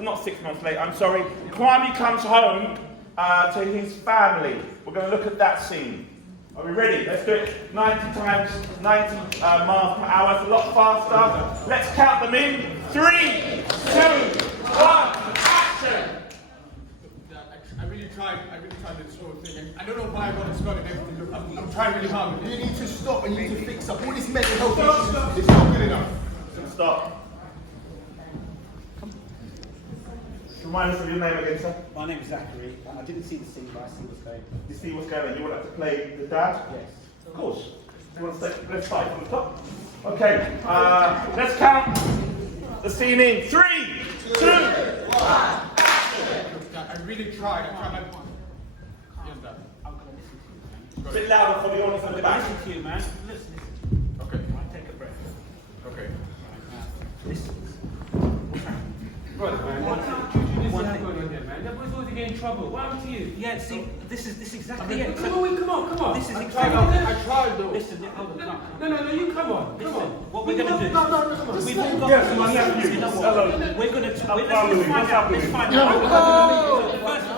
not 6 months later, I'm sorry, Kwame comes home to his family. We're going to look at that scene. Are we ready? Let's do it 90 times 90 miles per hour. It's a lot faster. Let's count them in. 3, 2, 1, action! I really tried this whole thing, and I don't know why I got it started and everything. Look, I'm trying really hard. You need to stop and you need to fix up all this mental health issues. It's not good enough. Stop. Remind us of your name again, sir. My name is Zachary. I didn't see the scene, but I see what's going on. You see what's going on? You want to play the dad? Yes. Of course. You want to let's start from the top. Okay. Let's count the scene in. 3, 2, 1. I really tried. I tried my best. A bit louder for the audience at the back. Listen to you, man. Listen. Okay. Take a breath. Okay. Listen. Right, man. One thing going on there, man. That boy's always getting in trouble. What happened to you? Yeah, see, this is exactly it. Come on. This is I exactly tried though. Listen, hold on. No, you come on. Listen, what we're going to do. No, come on. We've all got Yes, my nephew. you know what? Hello. We're going to let's find No. out. First of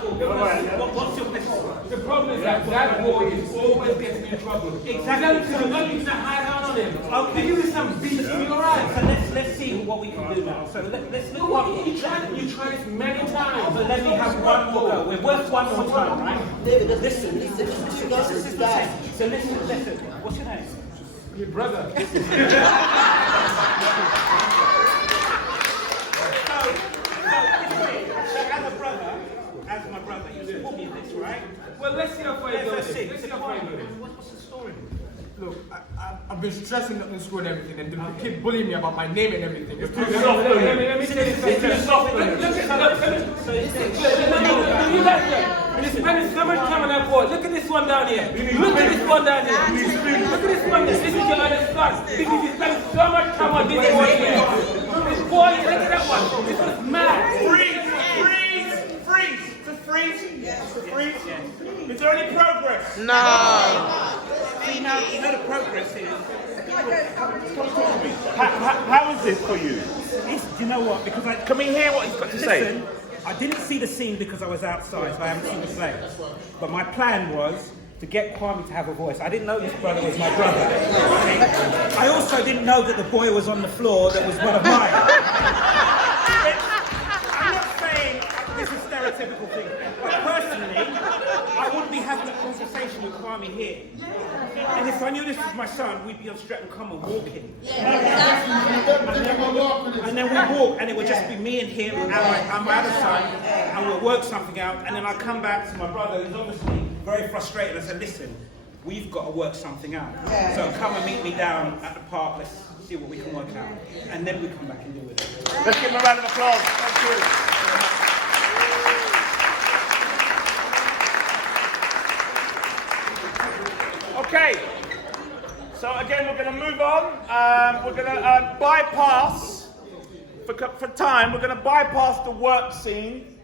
all, what's your question? The problem is that boy is always getting in trouble. Exactly. Because you're not even that high down on him. Okay. Give me some beats, you'll be alright. So let's see what we can do now. So let's look what You tried this many times. but let me have one more go. We're worth one more time, right? Listen. So listen. What's your name? Your brother. As my brother, you support me in this, right? Well, let's see how far you go. Let's see. Let's see how far you go. What's the story? Look, I've been stressing up in school and everything, and the kid bullying me about my name and everything. It's too Let me tell you something. You guys, we're spending so much time on that boy. Look at this one down here. Look at this one down here. Look at this one. This is your other son. Because you spend so much time on this boy here. This boy, look at that one. This was mad. Freeze! Is there any progress? No. You know the progress is. How is this for you? You know what? Because Can we hear what he's got to say? listen, I didn't see the scene because I was outside, so I haven't seen the play. But my plan was to get Kwame to have a voice. I didn't know his brother was my brother. I also didn't know that the boy was on the floor that was one of mine. I'm not saying this is stereotypical interaction with Kwame here. And if I knew this was my son, we'd be on Streatham Common walking. And then we walk, and it would just be me and him and my other son, and we'll work something out. And then I come back to my brother, who's obviously very frustrated, and say, listen, we've got to work something out. So come and meet me down at the park, let's see what we can work out. And then we come back and do it. Let's give him a round of applause. Thank you. Okay, so again we're going to move on. We're going to bypass, for time, we're going to bypass the work scene,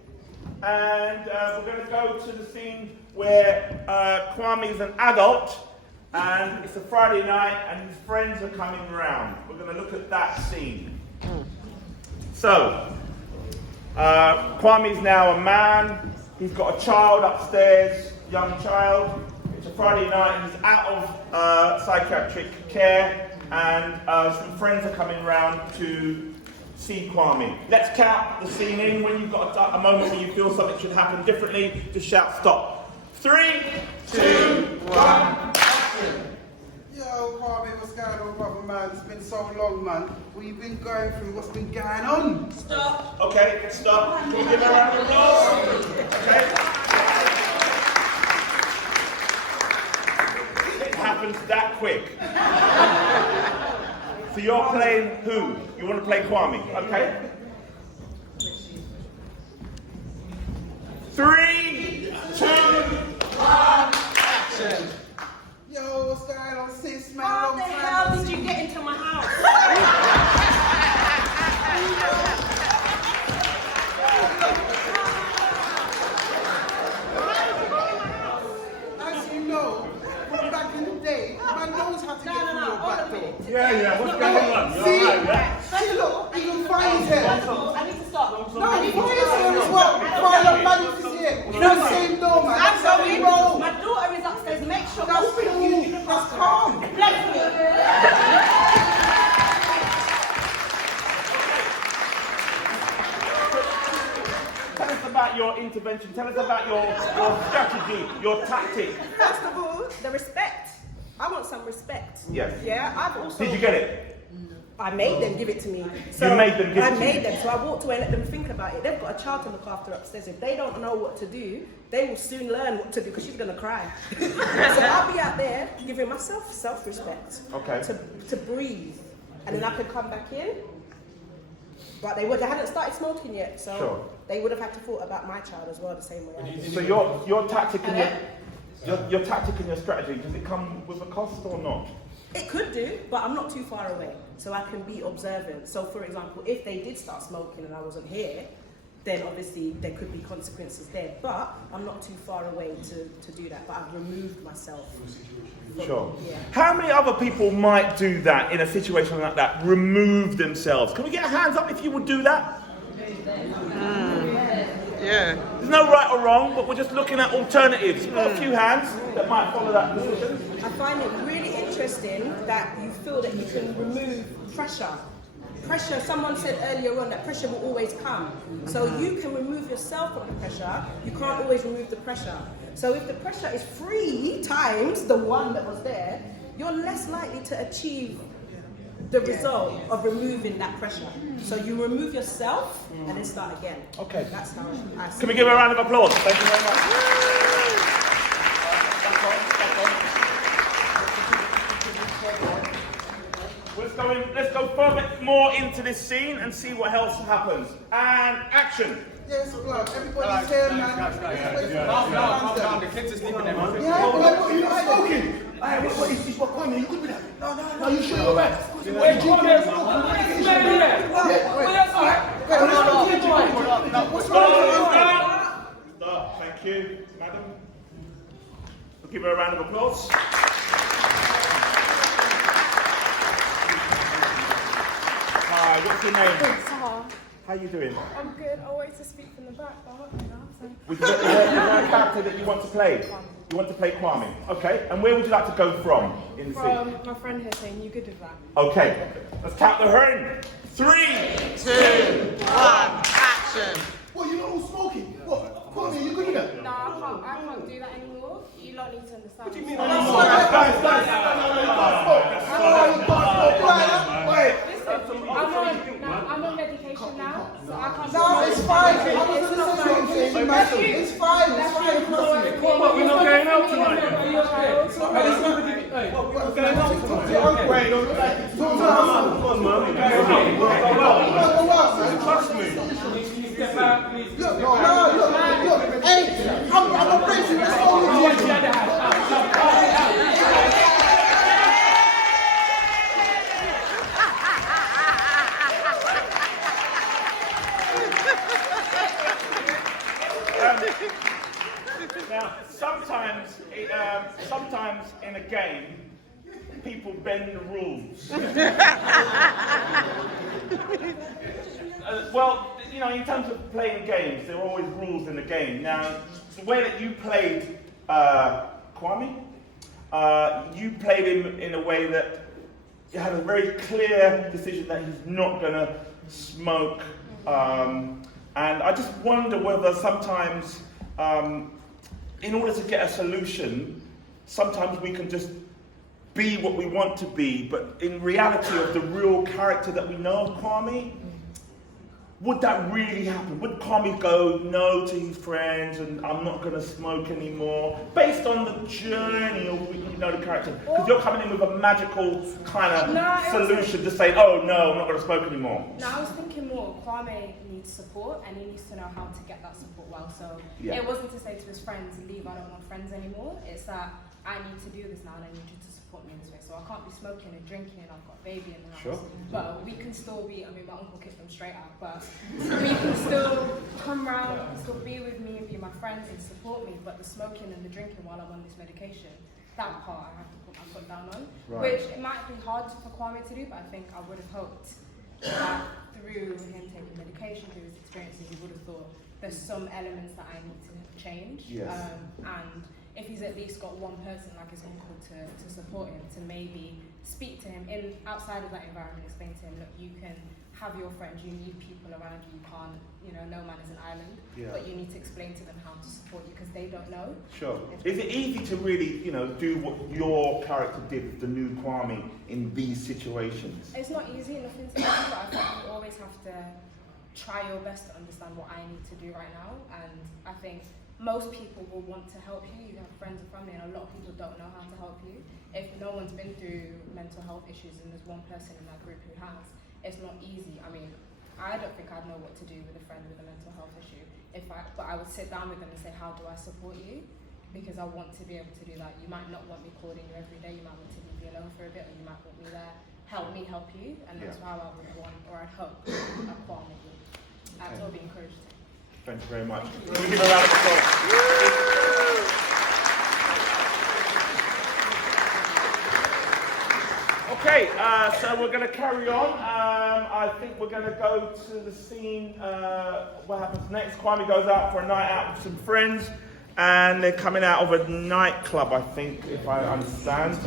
and we're going to go to the scene where Kwame is an adult, and it's a Friday night, and his friends are coming around. We're going to look at that scene. So, Kwame's now a man. He's got a child upstairs, young child. It's a Friday night, and he's out of psychiatric care, and some friends are coming round to see Kwame. Let's count the scene in. When you've got a moment when you feel something should happen differently, just shout stop. 3, 2, 1, action! Yo, Kwame, what's going on, brother, man? It's been so long, man. What you been going through? What's been going on? Stop. Okay, stop. Can we give a round of applause? Okay. It happens that quick. So you're playing who? You want to play Kwame, okay? 3, 2, 1, action! Yo, what's going on, sis, man? How Long the time hell no did see. you get into my house? As you know, from back in the day, man knows how to get through your back door. Yeah, what's going on? You're See? right, yeah? See, look, he can find his hair. I need to stop. No, he can find his hair as well. While I'm managing his hair. You don't say no, man. That's how we roll. My daughter is upstairs. Make sure. That's cool. That's calm. Bless me. Tell us about your intervention. Tell us about your strategy, your tactic. First of all, the respect. I want some respect. Yes. Yeah, I've also... Did you get it? I made them give it to me. You made them give it to you? I made them, so I walked away and let them think about it. They've got a child to look after upstairs. If they don't know what to do, they will soon learn what to do because she's going to cry. So I'll be out there giving myself self-respect. Okay. To breathe. And then I could come back in. But they hadn't started smoking yet, so Sure. they would have had to thought about my child as well the same way I did. So your tactic and your tactic and your strategy, does it come with a cost or not? It could do, but I'm not too far away, so I can be observant. So, for example, if they did start smoking and I wasn't here, then obviously there could be consequences there. But I'm not too far away to do that. But I've removed myself. Sure. Yeah. How many other people might do that in a situation like that? Remove themselves. Can we get hands up if you would do that? Yeah. There's no right or wrong, but we're just looking at alternatives. Got a few hands that might follow that decision. I find it really interesting that you feel that you can remove pressure. Pressure, someone said earlier on that pressure will always come. So you can remove yourself from the pressure, you can't always remove the pressure. So if the pressure is 3 times the one that was there, you're less likely to achieve the result of removing that pressure. So you remove yourself and then start again. Okay. That's how I see Can we give a round of applause? Thank you very much. Let's go further more into this scene and see what else happens. And action. Yes, blood. Everybody's here, man. Calm down. The kids are sleeping there. Yeah, what are you smoking? What is this? What Kwame? You good with that? No. Are you sure you're right? Wait, you can't smoke. Stop. Thank you, madam. We'll give her a round of applause. Hi, what's your name? Sahar. How you doing? I'm good. I'll wait to speak from the back, but I'm not enough. Is there a character that you want to play? You want to play Kwame. Okay, and where would you like to go from in the scene? From my friend here saying you good with that. Okay, let's count the herd. 3, 2, 1, action. What, you know who's smoking? What? Kwame, you good at that? No, I can't do that anymore. You lot need to understand. What do you mean? I'm on medication now, so I can't. No, it's fine. It's not fine. It's fine. It's fine. What, we're not going out tonight? Wait, don't look like it's talk Trust me. Step out, please. Look. Hey, I'm a crazy. Let's go. Now, sometimes in a game, people bend the rules. Well, you know, in terms of playing games, there are always rules in the game. Now, the way that you played Kwame, you played him in a way that you had a very clear decision that he's not going to smoke. And I just wonder whether sometimes, in order to get a solution, sometimes we can just be what we want to be, but in reality of the real character that we know of Kwame, would that really happen? Would Kwame go no to his friends and I'm not going to smoke anymore, based on the journey of the character? Because you're coming in with a magical kind of solution to say, oh no, I'm not going to smoke anymore. No, I was thinking more, Kwame needs support and he needs to know how to get that support well. So it wasn't to say to his friends, leave, I don't want friends anymore. It's that I need to do this now and I need you to support me in this way. So I can't be smoking and drinking and I've got a baby in the house. Sure. But we can still be, I mean, my uncle kicked them straight out, but we can still come round, you can still be with me and be my friends and support me. But the smoking and the drinking while I'm on this medication, that part I have to put my foot down on. Right. Which it might be hard for Kwame to do, but I think I would have hoped that through him taking medication, through his experiences, he would have thought there's some elements that I need to change. Yes. And if he's at least got one person like his uncle to support him, to maybe speak to him in outside of that environment, explain to him, look, you can have your friends, you need people around you, you can't, no man is an island, but you need to explain to them how to support you because they don't know. Sure. Is it easy to really, do what your character did, the new Kwame, in these situations? It's not easy, nothing's easy, but I think you always have to try your best to understand what I need to do right now, and I think most people will want to help you. You have friends and family, and a lot of people don't know how to help you. If no one's been through mental health issues and there's one person in that group who has, it's not easy. I mean, I don't think I'd know what to do with a friend with a mental health issue. But I would sit down with them and say, how do I support you? Because I want to be able to do that. You might not want me calling you every day. You might want to leave me alone for a bit, or you might want me there. Help me help you, and that's how I would want, or I'd hope, a Kwame would. I'd all be encouraged. Thank you very much. Can we give a round of applause? Okay, so we're going to carry on. I think we're going to go to the scene. What happens next? Kwame goes out for a night out with some friends, and they're coming out of a nightclub, I think, if I understand.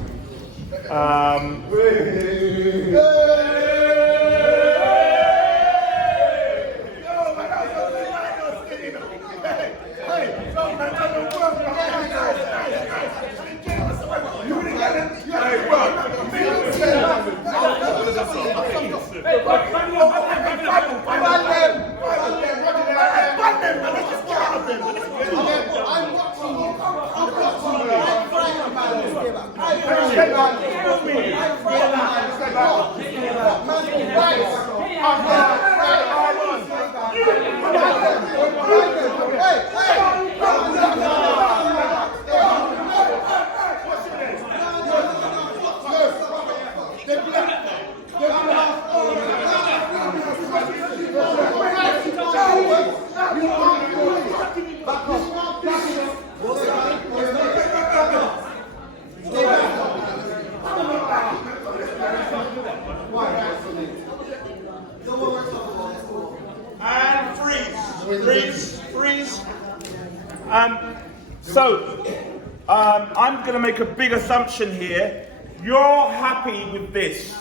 I'm going to make a big assumption here. You're happy with this.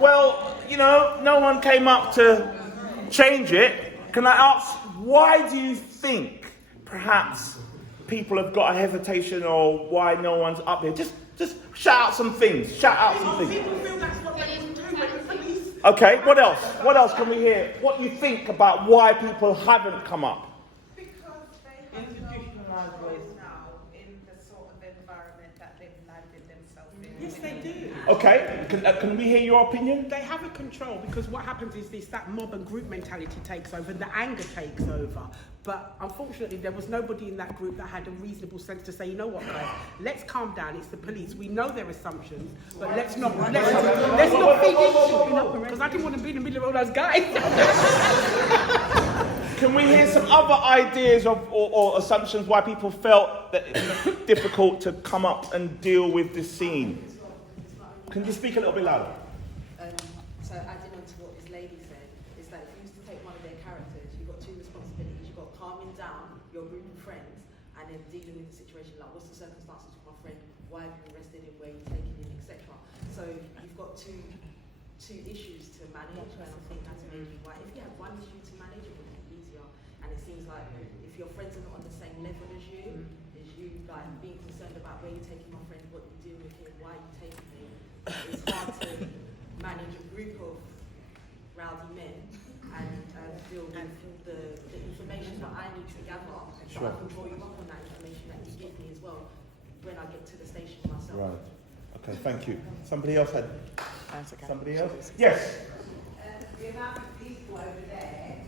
Well, no one came up to change it. Can I ask why do you think perhaps people have got a hesitation, or why no one's up here? Just shout out some things. Shout out some things. People feel that's what they would do when the police. Okay, what else? What else can we hear? What do you think about why people haven't come up? Institutionalized ways now in the sort of environment that they've landed themselves in. Yes, they do. Okay, can we hear your opinion? They have a control, because what happens is that mob and group mentality takes over, the anger takes over. But unfortunately, there was nobody in that group that had a reasonable sense to say, you know what, guys, let's calm down. It's the police. We know their assumptions, but let's not feed into, because I didn't want to be in the middle of all those guys. Can we hear some other ideas of or assumptions why people felt that it's difficult to come up and deal with this scene? Can you speak a little bit louder? So adding on to what this lady said, is that if you was to take one of their characters, you've got two responsibilities. You've got calming down your group of friends and then dealing with the situation, like what's the circumstances with my friend, why have you arrested him, where you taking him, etc. So you've got two issues to manage, and I think that's maybe why if you have one issue to manage, it would be easier. And it seems like if your friends are not on the same level as you like being concerned about where you're taking my friend, what you're doing with him, why you're taking him, it's hard to manage a group of rowdy men and deal with the information that I need to gather, so I can draw you up on that information that you give me as well when I get to the station myself. Right. Okay, thank you. Somebody else had. Somebody else? Yes. The amount of people over there,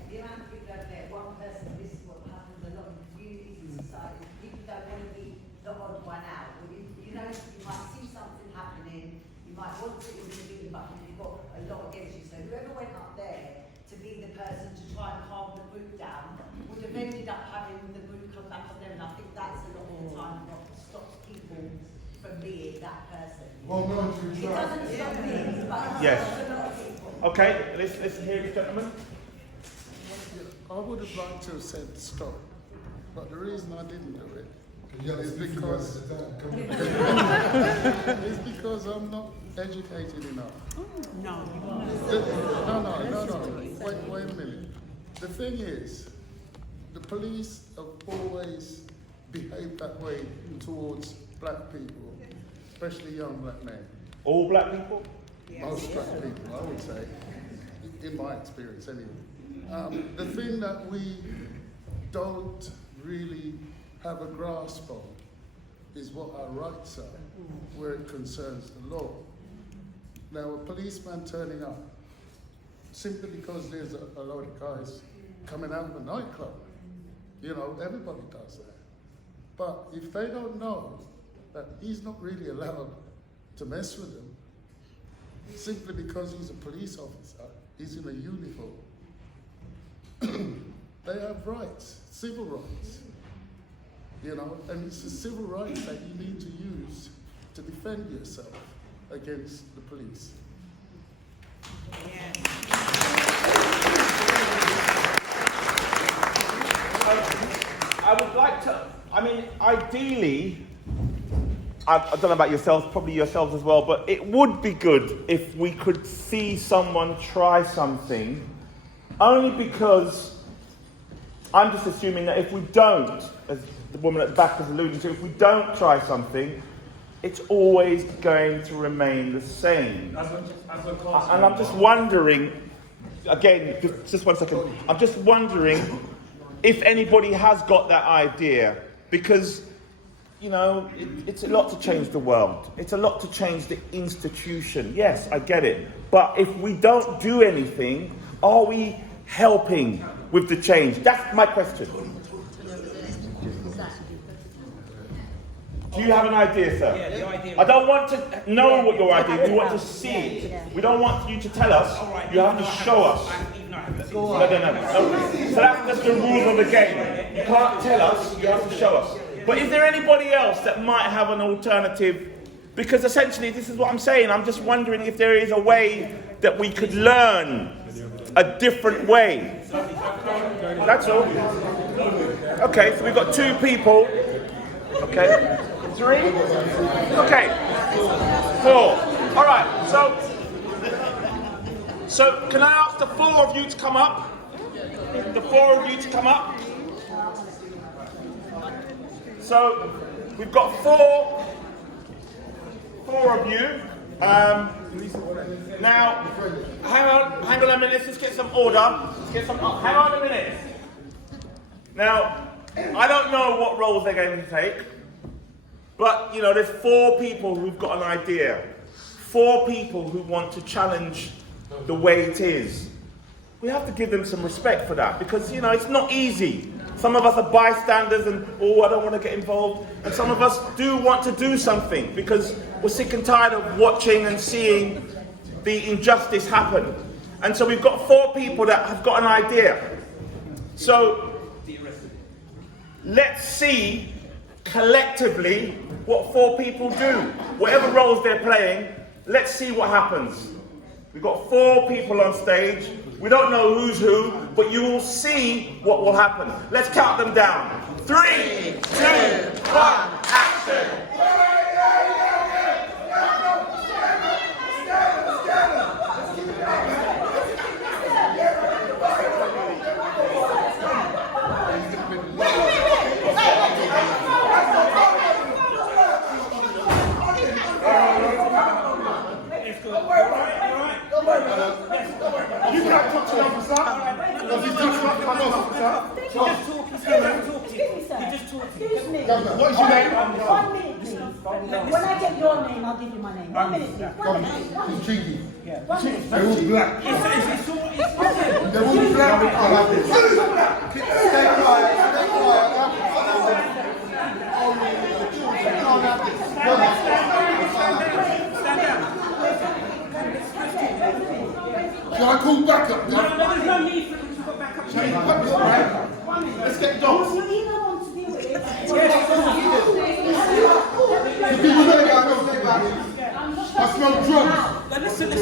one person, this is what happens a lot in communities and society. People don't want to be the odd one out. You know, you might see something happening, you might want to intervene, but you've got a lot against you. So whoever went up there to be the person to try and calm the group down would have ended up having the group come back on them, and I think that's a lot of the time what stops people from being that person. Well, no, it doesn't stop me, but Yes. a lot of people. Okay, let's hear this gentleman. I would have liked to have said stop, but the reason I didn't do it is because I'm not educated enough. No. Wait a minute. The thing is, the police have always behaved that way towards black people, especially young black men. All black people? Most black people, I would say, in my experience anyway. The thing that we don't really have a grasp on is what our rights are, where it concerns the law. Now, a policeman turning up, simply because there's a lot of guys coming out of a nightclub, you know, everybody does that. But if they don't know that he's not really allowed to mess with them, simply because he's a police officer, he's in a uniform, they have rights, civil rights, you know, and it's the civil rights that you need to use to defend yourself against the police. I would like to, ideally, I don't know about yourselves, probably yourselves as well, but it would be good if we could see someone try something, only because I'm just assuming that if we don't, as the woman at the back is alluding to, if we don't try something, it's always going to remain the same. And I'm just wondering, again, just 1 second, I'm just wondering if anybody has got that idea, because, you know, it's a lot to change the world. It's a lot to change the institution. Yes, I get it. But if we don't do anything, are we helping with the change? That's my question. Do you have an idea, sir? Yeah, the idea. I don't want to know what your idea is. We want to see it. We don't want you to tell us. You have to show us. No. So that's just the rules of the game. You can't tell us. You have to show us. But is there anybody else that might have an alternative? Because essentially, this is what I'm saying. I'm just wondering if there is a way that we could learn a different way. That's all. Okay, so we've got 2 people. Okay. 3? Okay. 4. All right, so can I ask the 4 of you to come up? the four of you to come up. So we've got four of you. Now, hang on a minute. Let's get some order. Hang on a minute. Now, I don't know what roles they're going to take, but you know, there's four people who've got an idea. Four people who want to challenge the way it is. We have to give them some respect for that, because you know, it's not easy. Some of us are bystanders and, oh, I don't want to get involved. And some of us do want to do something because we're sick and tired of watching and seeing the injustice happen. And so we've got four people that have got an idea. So let's see collectively what four people do. Whatever roles they're playing, let's see what happens. We've got four people on stage. We don't know who's who, but you will see what will happen. Let's count them down. 3, 2, 1, action! You can't touch an officer. Because he's touching up an officer. He's just talking. What's your name? 1 minute, please. When I get your name, I'll give you my name. 1 minute, please. 1 minute. He's cheeky. 1 minute. They're all black. They're all black. I like this. Stay quiet. Stay quiet. Shall I call back up? No, there's no need for them to go back up. Let's get dogs. You either want to deal with it. I smell drums. Listen. I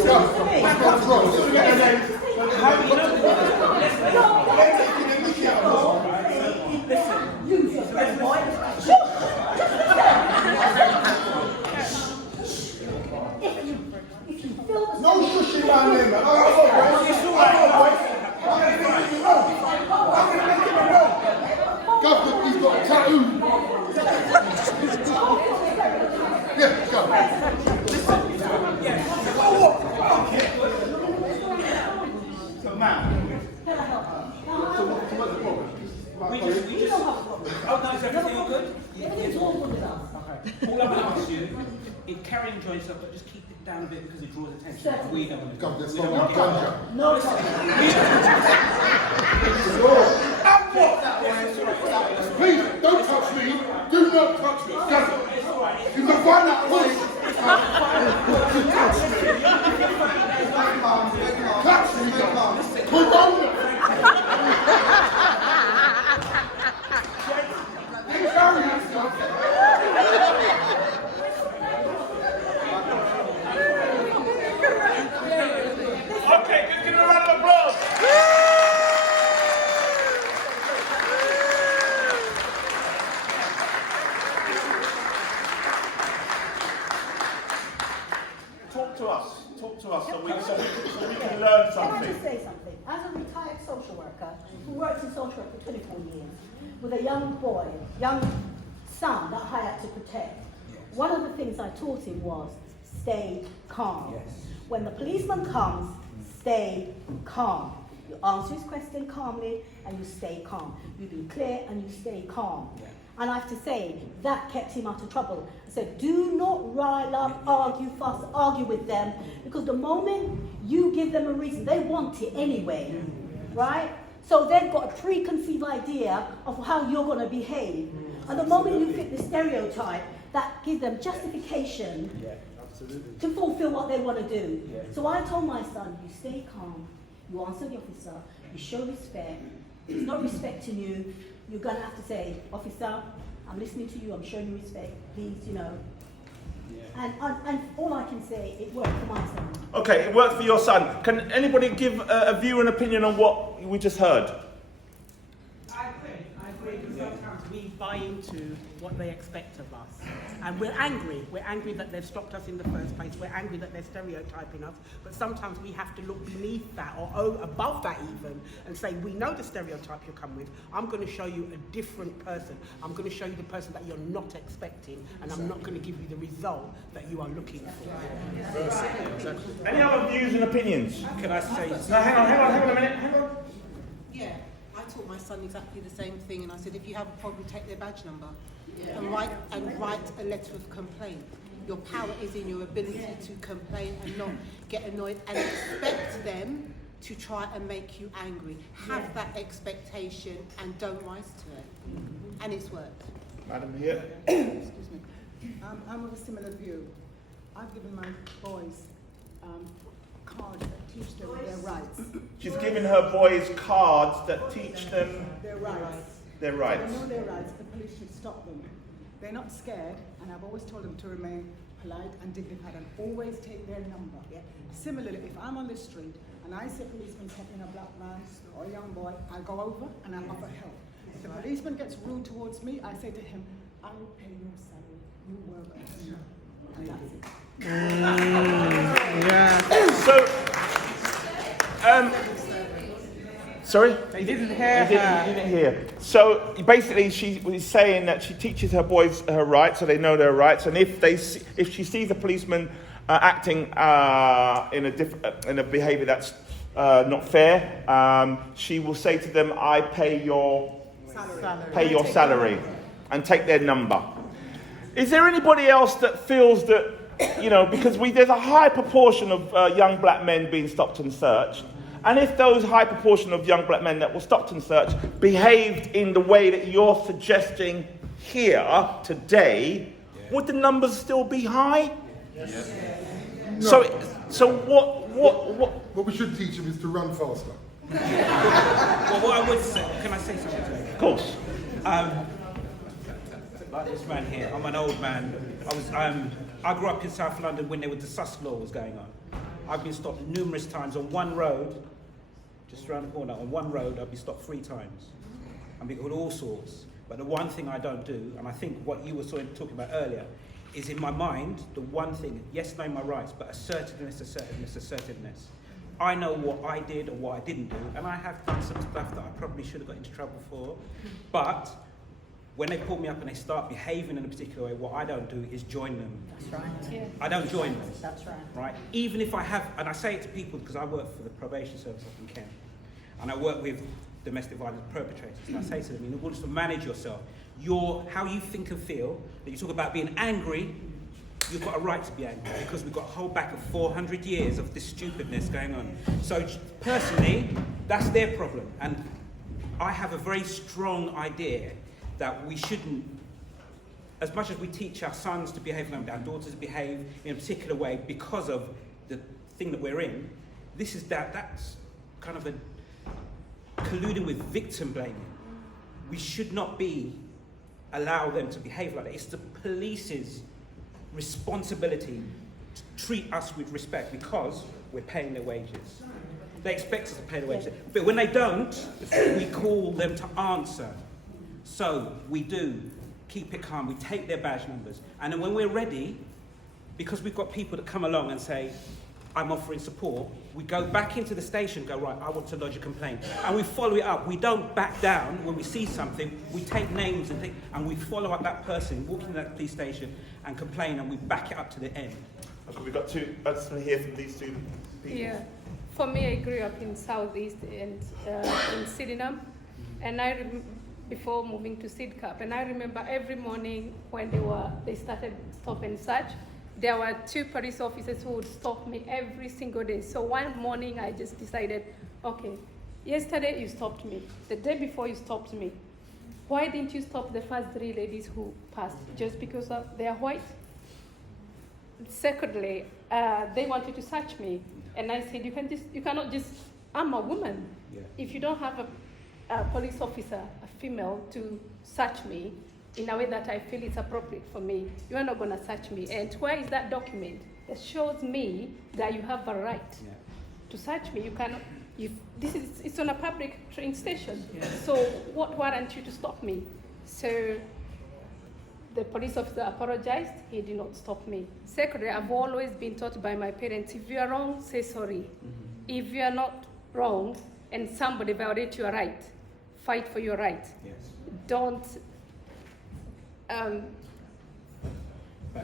smell drums. No shushing my name, man. Government, he's got a tattoo. Yeah, go. So now, We just oh no, is everything all good? Everything's all good with us. All I'm going to ask you is carry and enjoy yourself, but just keep it down a bit because it draws attention. We don't want to. Come, let's go. No, please, don't touch me. Do not touch me. You can find that police. Touch me. Corona. Carry that stuff. okay, just give a round of applause. Talk to us so we can learn Can I something. just say something? As a retired social worker who worked in social work for 24 years, with a young son that I had to protect, one of the things I taught him was stay calm. When the policeman comes, stay calm. You answer his question calmly and you stay calm. You be clear and you stay calm. And I have to say, that kept him out of trouble. I said, do not rile up, argue, fuss, argue with them, because the moment you give them a reason, they want it anyway, right? So they've got a preconceived idea of how you're going to behave. And the moment you fit the stereotype, that gives them justification to fulfill what they want to do. So I told my son, you stay calm, you answer the officer, you show respect. If he's not respecting you, you're going to have to say, officer, I'm listening to you, I'm showing you respect, please, you know. And all I can say, it worked for my son. Okay, it worked for your son. Can anybody give a view and opinion on what we just heard? I agree. Because sometimes we buy into what they expect of us. And we're angry. We're angry that they've stopped us in the first place. We're angry that they're stereotyping us. But sometimes we have to look beneath that or above that even and say, we know the stereotype you come with. I'm going to show you a different person. I'm going to show you the person that you're not expecting, and I'm not going to give you the result that you are looking for. Any other views and opinions? Can I say? No, hang on a minute. Hang on. Yeah, I taught my son exactly the same thing, and I said, if you have a problem, take their badge number and write a letter of complaint. Your power is in your ability to complain and not get annoyed and expect them to try and make you angry. Have that expectation and don't rise to it. And it's worked. Madam here. Excuse me. I'm of a similar view. I've given my boys cards that teach them their rights. She's giving her boys cards that teach them their rights. Their rights. They know their rights. The police should stop them. They're not scared, and I've always told them to remain polite and dignified and always take their number. Yeah? Similarly, if I'm on the street and I see a policeman stopping a black man or a young boy, I go over and I offer help. If the policeman gets rude towards me, I say to him, I will pay your salary. You work for me. And that's it. Sorry? He didn't hear He didn't hear. So basically, she was saying that she teaches her boys her rights, so they know their rights. And if she sees a policeman acting in a behaviour that's not fair, she will say to them, "I pay your salary," and take their number. Is there anybody else that feels that, because there's a high proportion of young black men being stopped and searched, and if those high proportion of young black men that were stopped and searched behaved in the way that you're suggesting here today, would the numbers still be high? Yes. So what we should teach them is to run faster. Well, what I would say, can I say something to you? Of course. Like this man here, I'm an old man. I grew up in South London when the sus law was going on. I've been stopped numerous times on one road, just around the corner, on one road I've been stopped 3 times. I've been called all sorts. But the one thing I don't do, and I think what you were talking about earlier, is in my mind, the one thing, yes, know my rights, but assertiveness. I know what I did or what I didn't do, and I have done some stuff that I probably should have got into trouble for, but when they pull me up and they start behaving in a particular way, what I don't do is join them. That's right. Yeah. I don't join them. That's right. Right? Even if I have, and I say it to people because I work for the probation service up in Kent, and I work with domestic violence perpetrators, and I say to them, in order to manage yourself, how you think and feel, that you talk about being angry, you've got a right to be angry because we've got a whole back of 400 years of this stupidness going on. So personally, that's their problem. And I have a very strong idea that we shouldn't, as much as we teach our sons to behave like our daughters to behave in a particular way because of the thing that we're in, that's kind of a colluding with victim blaming. We should not allow them to behave like that. It's the police's responsibility to treat us with respect because we're paying their wages. They expect us to pay their wages. But when they don't, we call them to answer. So we do keep it calm. We take their badge numbers. And then when we're ready, because we've got people that come along and say, I'm offering support, we go back into the station, go, right, I want to lodge a complaint. And we follow it up. We don't back down when we see something. We take names and we follow up that person, walk into that police station and complain, and we back it up to the end. Okay, we've got two, I just want to hear from these two people. Yeah. For me, I grew up in Southeast and in Sydenham. And before moving to Sidcup, and I remember every morning when they started stop and search, there were 2 police officers who would stop me every single day. So one morning I just decided, okay, yesterday you stopped me, the day before you stopped me. Why didn't you stop the first 3 ladies who passed? Just because they are white? Secondly, they wanted to search me, and I said, you cannot just, I'm a woman. Yeah. If you don't have a police officer, a female, to search me in a way that I feel it's appropriate for me, you are not going to search me. And where is that document that shows me that you have a right to search me? You cannot. It's on a public train station. Yeah. So what warrant you to stop me? So the police officer apologized, he did not stop me. Secondly, I've always been taught by my parents, if you are wrong, say sorry. If you are not wrong and somebody violates your right, fight for your right. Yes. Don't,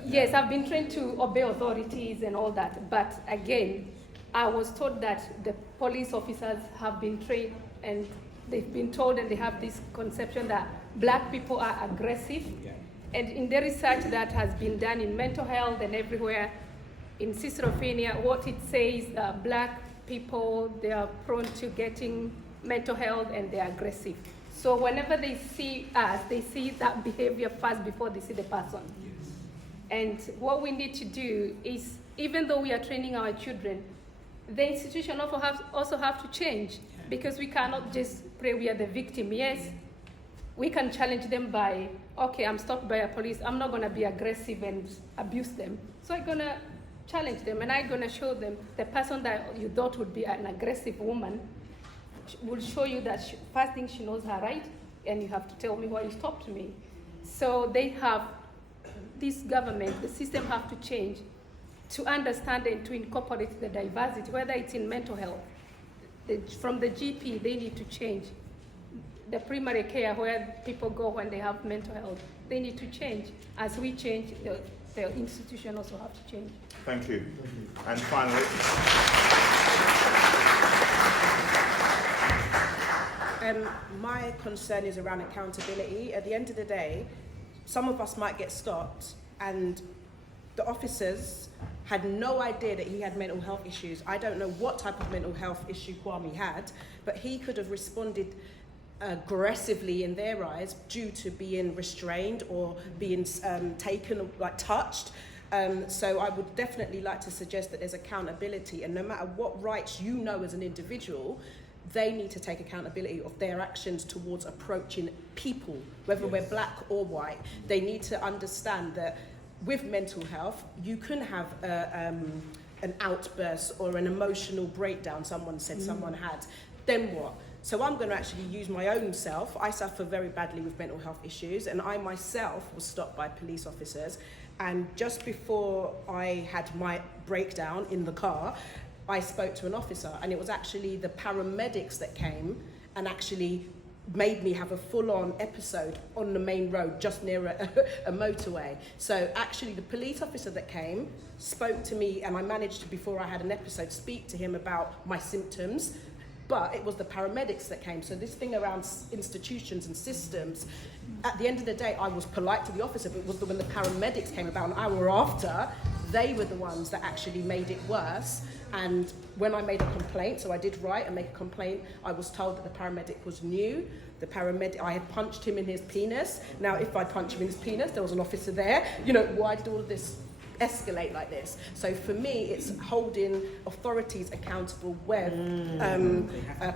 yes, I've been trained to obey authorities and all that, but again, I was told that the police officers have been trained and they've been told and they have this conception that black people are aggressive. Yeah. And in the research that has been done in mental health and everywhere, in schizophrenia, what it says that black people, they are prone to getting mental health and they're aggressive. So whenever they see us, they see that behavior first before they see the person. Yes. And what we need to do is, even though we are training our children, the institution also have to change, because we cannot just pray we are the victim. Yes, we can challenge them by, okay, I'm stopped by a police, I'm not gonna be aggressive and abuse them. So I'm gonna challenge them and I'm gonna show them the person that you thought would be an aggressive woman will show you that first thing she knows her right, and you have to tell me why you stopped me. So they have, this government, the system have to change to understand and to incorporate the diversity, whether it's in mental health. From the GP, they need to change. The primary care where people go when they have mental health, they need to change. As we change, the institution also have to change. Thank you. And finally. My concern is around accountability. At the end of the day, some of us might get stopped and the officers had no idea that he had mental health issues. I don't know what type of mental health issue Kwame had, but he could have responded aggressively in their eyes due to being restrained or being taken, like touched. So I would definitely like to suggest that there's accountability, and no matter what rights you know as an individual, they need to take accountability of their actions towards approaching people, whether we're black or white. They need to understand that with mental health, you can have an outburst or an emotional breakdown, someone said someone had, then what? So I'm going to actually use my own self. I suffer very badly with mental health issues, and I myself was stopped by police officers. And just before I had my breakdown in the car, I spoke to an officer, and it was actually the paramedics that came and actually made me have a full-on episode on the main road just near a motorway. So actually the police officer that came spoke to me, and I managed to, before I had an episode, speak to him about my symptoms, but it was the paramedics that came. So this thing around institutions and systems, at the end of the day, I was polite to the officer, but it was when the paramedics came about an hour after, they were the ones that actually made it worse. And when I made a complaint, so I did write and make a complaint, I was told that the paramedic was new. The paramedic, I had punched him in his penis. Now, if I punched him in his penis, there was an officer there. You know, why did all of this escalate like this? So for me, it's holding authorities accountable with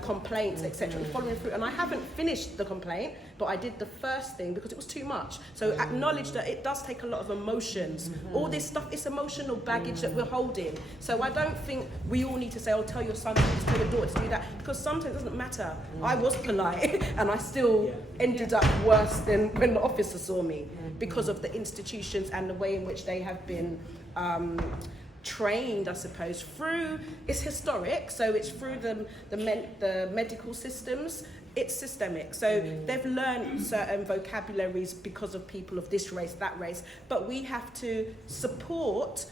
complaints, etc., following through. And I haven't finished the complaint, but I did the first thing because it was too much. So acknowledge that it does take a lot of emotions. All this stuff, it's emotional baggage that we're holding. So I don't think we all need to say, oh, tell your son to do this, tell your daughter to do that, because sometimes it doesn't matter. I was polite and I still ended up worse than when the officer saw me because of the institutions and the way in which they have been trained, I suppose, through, it's historic, so it's through the medical systems. It's systemic. So they've learned certain vocabularies because of people of this race, that race, but we have to support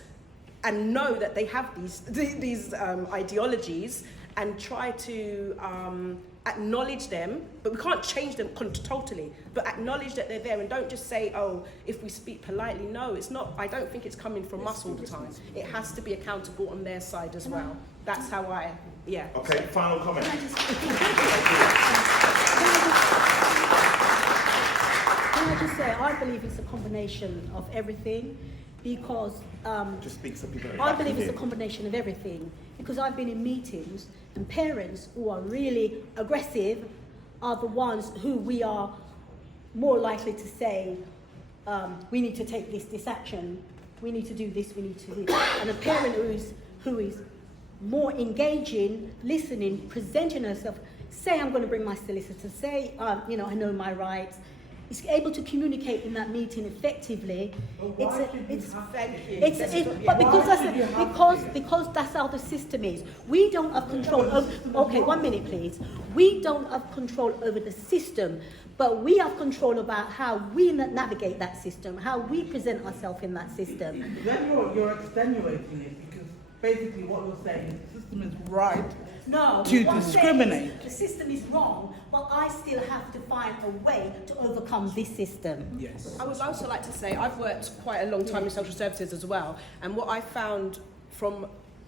and know that they have these ideologies and try to acknowledge them, but we can't change them totally, but acknowledge that they're there, and don't just say, oh, if we speak politely. No, it's not. I don't think it's coming from us all the time. It has to be accountable on their side as well. That's how Okay, final comment. Can I just say, I believe it's a combination of everything, because just speak so people I believe it's a combination of everything, because I've been in meetings and parents who are really aggressive are the ones who we are more likely to say, we need to take this action, we need to do this, we need to do that. And a parent who is more engaging, listening, presenting herself, say I'm going to bring my solicitor, say, I know my rights, is able to communicate in that meeting effectively, because that's how the system is. We don't have control over, okay, 1 minute please. We don't have control over the system, but we have control about how we navigate that system, how we present ourselves in that system. Then you're extenuating it, because basically what you're saying is the system is right to discriminate. The system is wrong, but I still have to find a way to overcome this system. Yes. I would also like to say I've worked quite a long time in social services as well, and what I found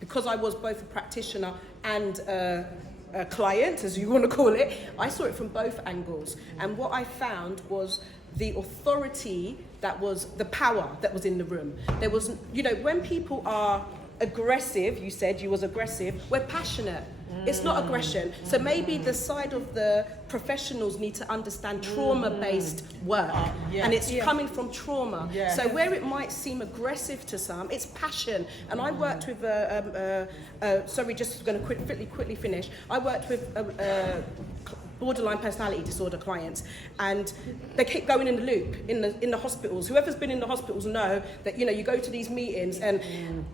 because I was both a practitioner and a client, as you want to call it, I saw it from both angles. And what I found was the authority that was the power that was in the room. There was, when people are aggressive, you said you was aggressive, we're passionate. It's not aggression. So maybe the side of the professionals need to understand trauma-based work. And it's coming from trauma. So where it might seem aggressive to some, it's passion. And I worked with, sorry, just going to quickly finish. I worked with borderline personality disorder clients, and they keep going in the loop in the hospitals. Whoever's been in the hospitals know that you go to these meetings and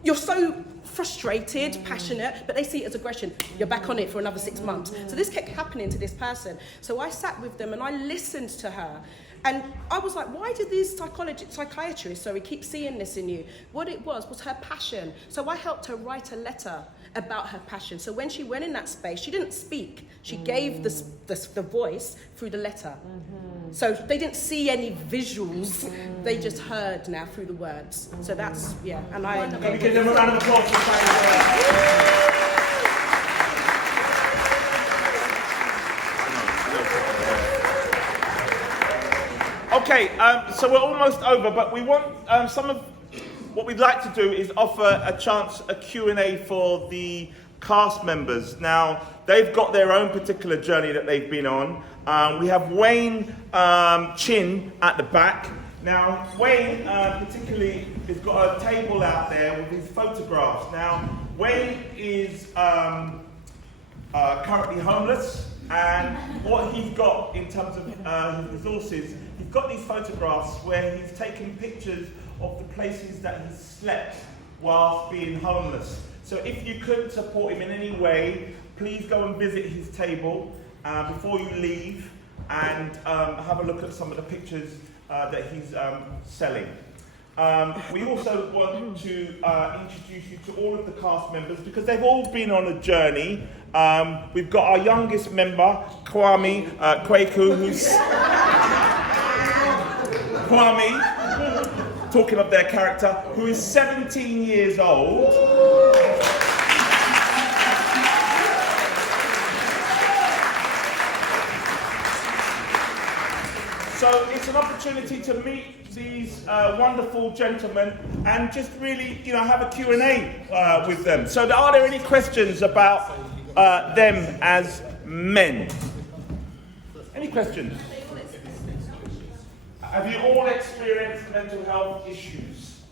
you're so frustrated, passionate, but they see it as aggression. You're back on it for another 6 months. So this kept happening to this person. So I sat with them and I listened to her. And I was like, why did these psychiatrists keep seeing this in you? What it was her passion. So I helped her write a letter about her passion. So when she went in that space, she didn't speak. She gave the voice through the letter. So they didn't see any visuals. They just heard now through the words. So that's, and I... Can we give them a round of applause for saying that? Okay, so we're almost over, but we want what we'd like to do is offer a Q&A for the cast members. Now, they've got their own particular journey that they've been on. We have Wayne Chin at the back. Now, Wayne particularly has got a table out there with his photographs. Now, Wayne is currently homeless, and what he's got in terms of his resources, he's got these photographs where he's taken pictures of the places that he slept whilst being homeless. So if you could support him in any way, please go and visit his table before you leave, and have a look at some of the pictures that he's selling. We also want to introduce you to all of the cast members, because they've all been on a journey. We've got our youngest member, Kwame Kwaku, who's... Kwame, talking of their character, who is 17 years old. So it's an opportunity to meet these wonderful gentlemen and just really, have a Q&A with them. So are there any questions about them as men? Any questions? Have you all experienced mental health issues?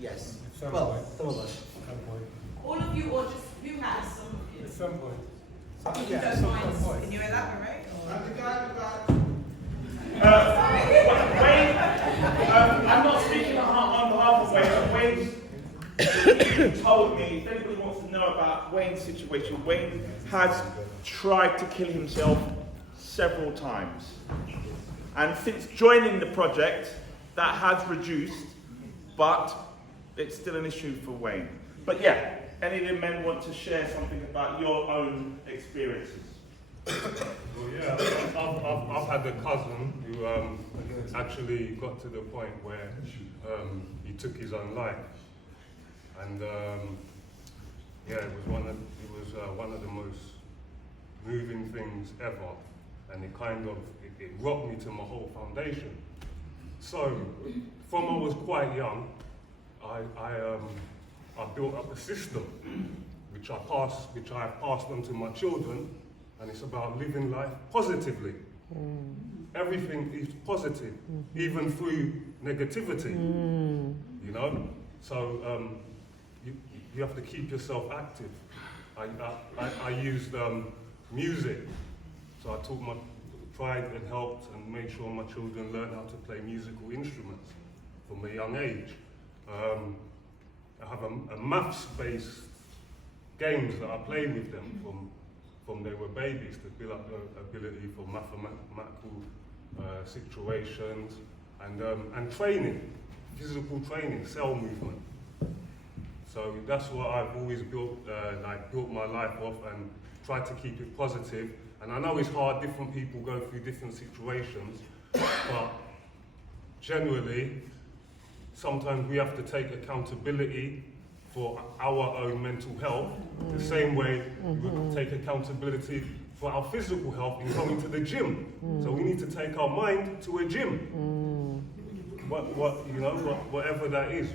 Yes. Well, some of us. All of you, or just who has? At some point. If you don't mind, can you elaborate? Wayne, I'm not speaking on behalf of Wayne, but Wayne told me, if anybody wants to know about Wayne's situation, Wayne has tried to kill himself several times. And since joining the project, that has reduced, but it's still an issue for Wayne. But yeah, any of the men want to share something about your own experiences? Well, yeah, I've had a cousin who actually got to the point where he took his own life, and yeah, it was one of the most moving things ever, and it kind of it rocked me to my whole foundation. So, from I was quite young, I built up a system which I have passed on to my children. And it's about living life positively. Everything is positive, even through negativity. So you have to keep yourself active. I used music, so I tried and helped and made sure my children learn how to play musical instruments from a young age. I have a maths-based games that I play with them from they were babies to build up their ability for mathematical situations and training, physical training, cell movement. So that's what I've always built my life off and tried to keep it positive. And I know it's hard, different people go through different situations, but generally, sometimes we have to take accountability for our own mental health, the same way we would take accountability for our physical health in going to the gym. So we need to take our mind to a gym. Whatever that is.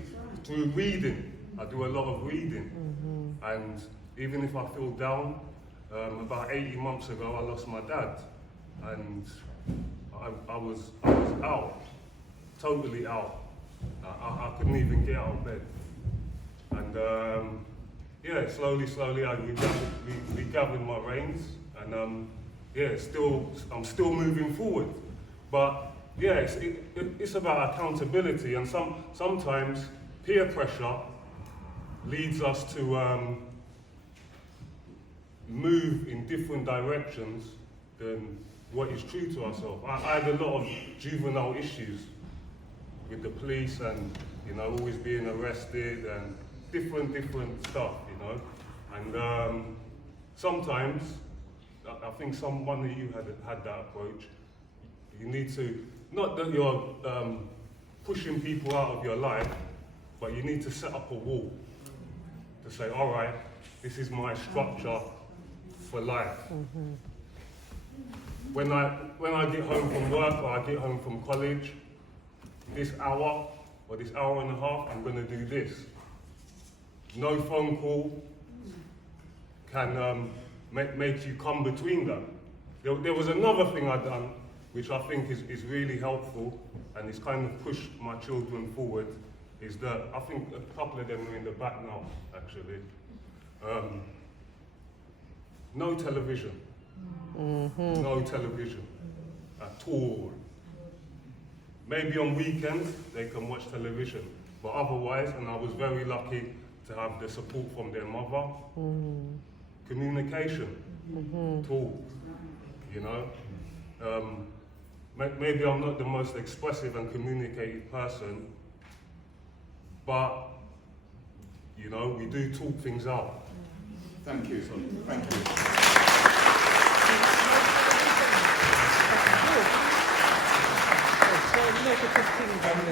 Through reading, I do a lot of reading. And even if I feel down, about 18 months ago I lost my dad. And I was out, totally out. I couldn't even get out of bed. And slowly I regathered my reins, and I'm still moving forward. But yeah, it's about accountability, and sometimes peer pressure leads us to move in different directions than what is true to ourselves. I had a lot of juvenile issues with the police, and always being arrested and different stuff, and sometimes I think one of you had that approach. You need to, not that you're pushing people out of your life, but you need to set up a wall to say, all right, this is my structure for life. When I get home from work or I get home from college, this hour or this hour and a half, I'm going to do this. No phone call can make you come between them. There was another thing I'd done, which I think is really helpful, and it's kind of pushed my children forward, is that I think a couple of them are in the back now, actually. No television. No television at all. Maybe on weekends they can watch television, but otherwise, and I was very lucky to have the support from their mother. Communication, talk, maybe I'm not the most expressive and communicative person, but we do talk things out. Thank you. Thank you.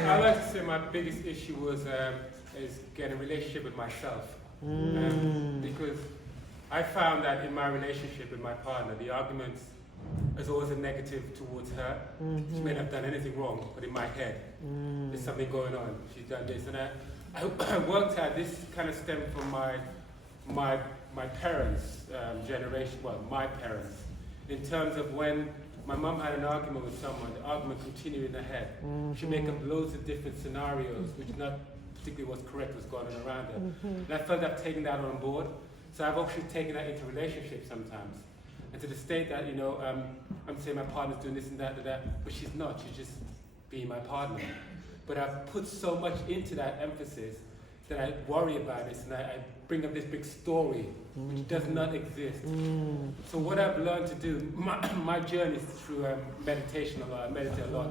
I like to say my biggest issue was is getting a relationship with myself, because I found that in my relationship with my partner, the arguments is always a negative towards her. She may not have done anything wrong, but in my head, there's something going on. She's done this, and I worked out this kind of stemmed from my parents' generation. Well, my parents, in terms of when my mum had an argument with someone, the argument continued in her head. She'd make up loads of different scenarios, which not particularly was correct, was going on around her. And I felt I've taken that on board. So I've actually taken that into relationships sometimes. And to the state that, I'm saying my partner's doing this and that, but she's not, she's just being my partner. But I've put so much into that emphasis that I worry about this, and I bring up this big story, which does not exist. So what I've learned to do, my journey is through meditation a lot, I meditate a lot.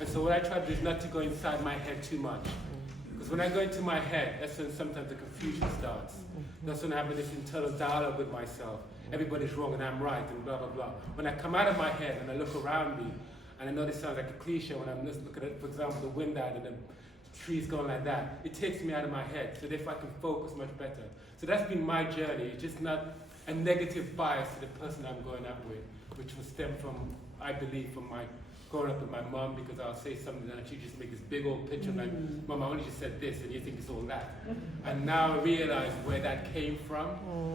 And so what I try to do is not to go inside my head too much. Because when I go into my head, that's when sometimes the confusion starts. That's when I have this internal dialogue with myself. Everybody's wrong and I'm right and blah, blah, blah. When I come out of my head and I look around me, and I know this sounds like a cliche when I'm just looking at, for example, the wind out and the trees going like that, it takes me out of my head, so therefore I can focus much better. So that's been my journey. It's just not a negative bias to the person I'm going out with, which will stem from, I believe, from my growing up with my mum, because I'll say something and she just make this big old picture like, Mum, I only just said this and you think it's all that. And now I realize where that came from,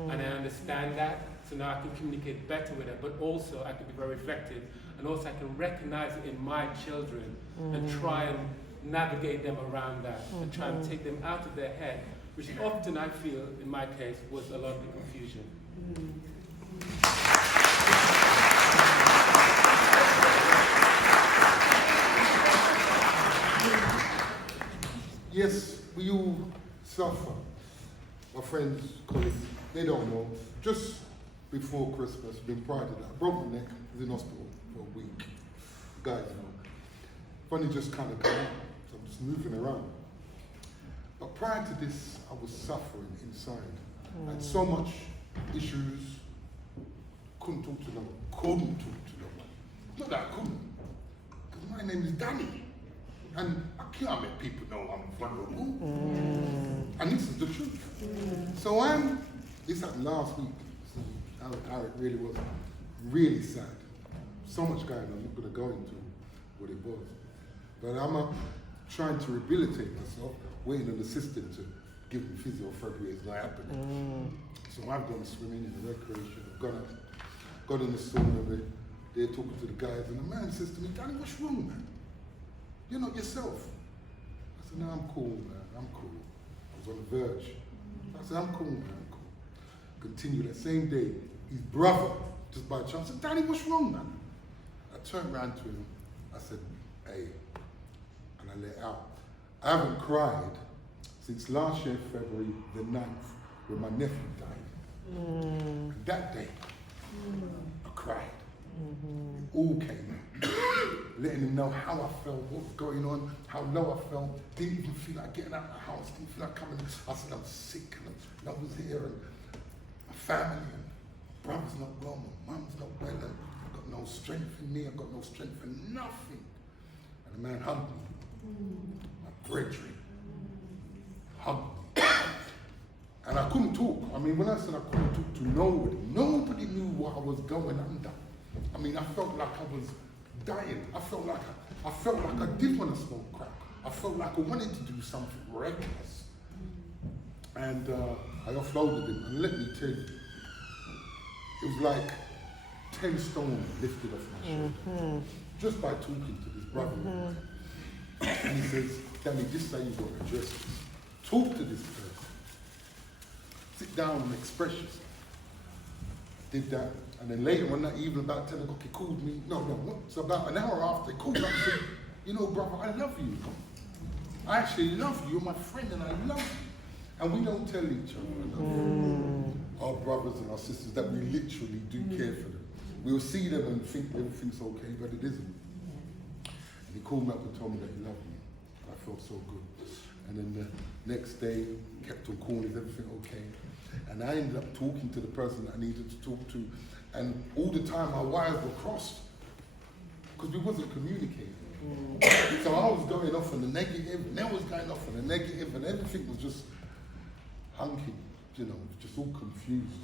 and I understand that, so now I can communicate better with her, but also I can be very reflective, and also I can recognize it in my children and try and navigate them around that and try and take them out of their head, which often I feel, in my case, was a lot of the confusion. yes, we all suffer. My friends, colleagues, they don't know. Just before Christmas, been prior to that, I broke my neck, was in hospital for a week. Guys, you know, funny just kind of come out, so I'm just moving around. But prior to this, I was suffering inside. I had so much issues, couldn't talk to no one. Not that I couldn't, because my name is Danny. And I can't make people know I'm vulnerable. And this is the truth. So this happened last week, so how it really was. Really sad. So much going on, I'm not going to go into what it was. But I'm trying to rehabilitate myself, waiting on the system to give me physiotherapy. It's not happening. So I've gone swimming in the recreation, I've gone in the sauna, they're talking to the guys, and the man says to me, Danny, what's wrong, man? You're not yourself. I said, no, I'm cool, man, I'm cool. I was on the verge. I said, I'm cool, man, I'm cool. Continue that same day, his brother, just by chance, said, Danny, what's wrong, man? I turned around to him, I said, hey, and I let out. I haven't cried since last year, February the 9th, when my nephew died. And that day, I cried. It all came out. Letting him know how I felt, what was going on, how low I felt. Didn't even feel like getting out of the house, didn't feel like coming. I said, I'm sick, and I was here, and my family, and brother's not well, my mum's not well, and I've got no strength in me, I've got no strength in nothing. And the man hugged me, my brethren, hugged me. And I couldn't talk. I mean, when I said I couldn't talk to nobody knew what I was going under. I mean, I felt like I was dying. I felt like I did want to smoke crack. I felt like I wanted to do something reckless. And I offloaded him, and let me tell you, it was like 10 stones lifted off my shoulder, just by talking to this brother. And he says, Danny, this is how you've got to address this. Talk to this person. Sit down and express yourself. Did that. And then later on that evening, about 10 o'clock, he called me. So about an hour after, he called me up and said, you know, brother, I love you. I actually love you. You're my friend and I love you. And we don't tell each other, our brothers and our sisters, that we literally do care for them. We'll see them and think everything's okay, but it isn't. And he called me up and told me that he loved me. I felt so good. And then the next day, kept on calling, is everything okay? And I ended up talking to the person that I needed to talk to. And all the time our wires were crossed because we wasn't communicating. So I was going off on the negative, and they was going off on the negative, and everything was just hunky, you know, just all confused.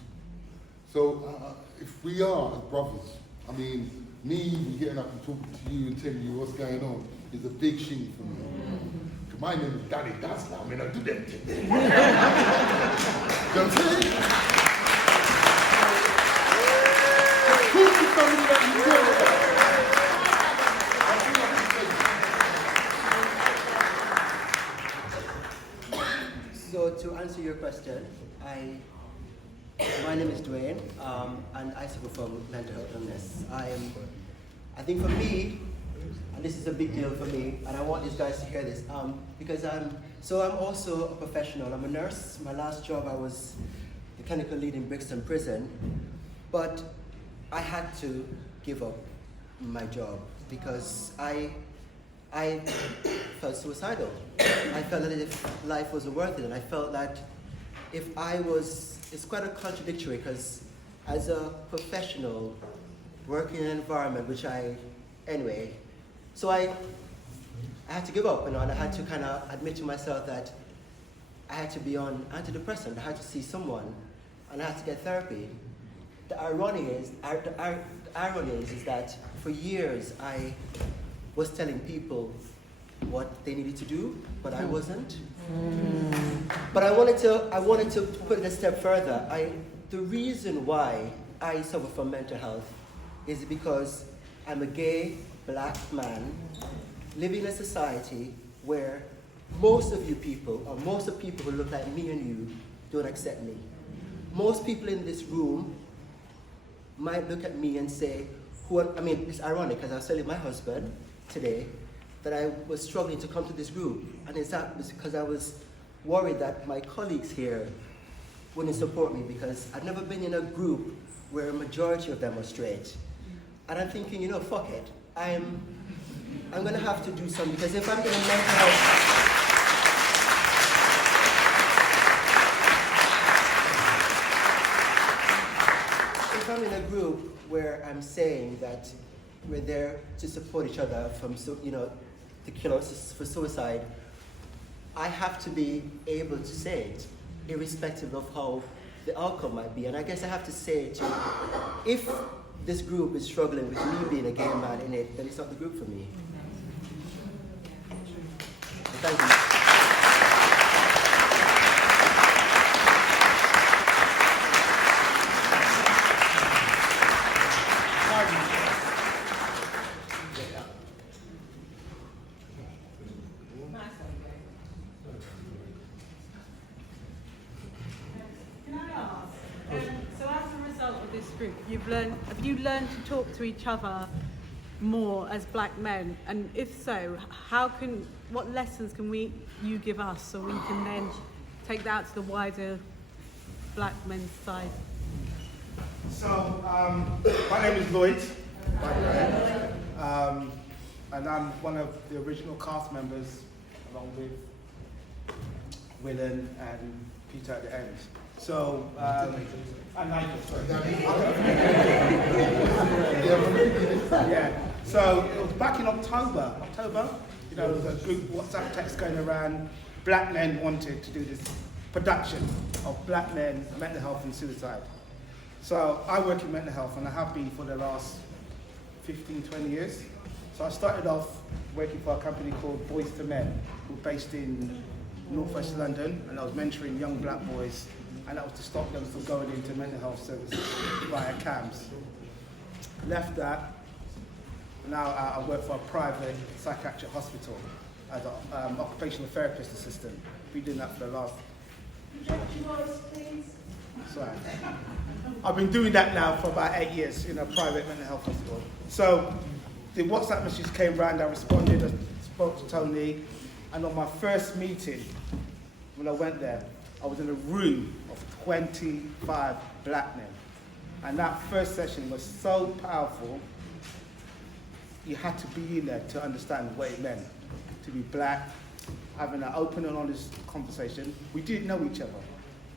So if we are as brothers, I mean, me getting up and talking to you and telling you what's going on is a big shame for me. My name is Danny Dazzler. I mean, I do them things. You know what I'm saying? So to answer your question, my name is Dwayne, and I suffer from mental health illness. I think for me, and this is a big deal for me, and I want these guys to hear this, because I'm also a professional. I'm a nurse. My last job, I was the clinical lead in Brixton Prison, but I had to give up my job because I felt suicidal. I felt that if life wasn't worth it, and I felt that it's quite a contradictory, because as a professional working in an environment so I had to give up, and I had to kind of admit to myself that I had to be on antidepressant. I had to see someone, and I had to get therapy. The irony is that for years I was telling people what they needed to do, but I wasn't. But I wanted to put it a step further. The reason why I suffer from mental health is because I'm a gay black man living in a society where most of you people, or most of the people who look like me and you, don't accept me. Most people in this room might look at me and say, it's ironic, because I was telling my husband today that I was struggling to come to this group. And it's that because I was worried that my colleagues here wouldn't support me because I'd never been in a group where a majority of them are straight. And I'm thinking, you know, fuck it. I'm gonna have to do something because if I'm gonna mental health, if I'm in a group where I'm saying that we're there to support each other from, you know, to kill us for suicide, I have to be able to say it, irrespective of how the outcome might be. And I guess I have to say it too. If this group is struggling with me being a gay man in it, then it's not the group for me. Thank you. So as a result of this group, have you learned to talk to each other more as black men? And if so, what lessons can you give us so we can then take that out to the wider black men's side? So, my name is Lloyd, by the way. And I'm one of the original cast members, along with Willen and Peter at the end. So, and Nigel, sorry. Yeah. So it was back in October, you know, there was a group WhatsApp text going around. Black men wanted to do this production of black men, mental health and suicide. So I work in mental health and I have been for the last 15, 20 years. So I started off working for a company called Boys to Men, who are based in Northwest London, and I was mentoring young black boys, and that was to stop them from going into mental health services via CAMS. Left that, now I work for a private psychiatric hospital as an occupational therapist assistant. Been doing that for the last... Sorry. I've been doing that now for about 8 years in a private mental health hospital. So the WhatsApp message came round, I responded, I spoke to Tony, and on my first meeting, when I went there, I was in a room of 25 black men. And that first session was so powerful, you had to be in there to understand what it meant to be black, having an open and honest conversation. We didn't know each other.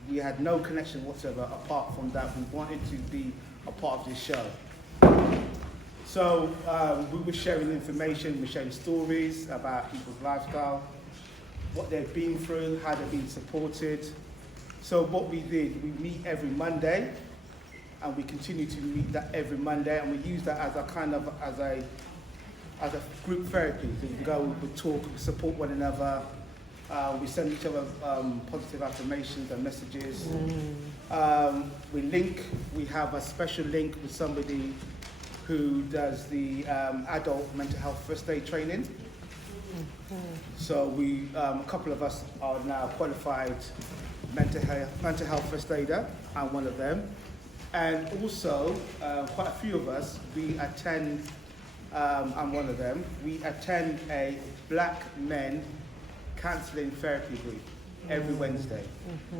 We had no connection whatsoever apart from that we wanted to be a part of this show. So we were sharing information, we were sharing stories about people's lifestyle, what they've been through, how they've been supported. So what we did, we meet every Monday, and we continue to meet that every Monday, and we use that as a kind of, as a group therapy. So we go, we talk, we support one another, we send each other positive affirmations and messages. We link, we have a special link with somebody who does the adult mental health first aid training. So we, a couple of us are now qualified mental health first aider. I'm one of them. And also, quite a few of us, we attend, I'm one of them, we attend a black men counselling therapy group every Wednesday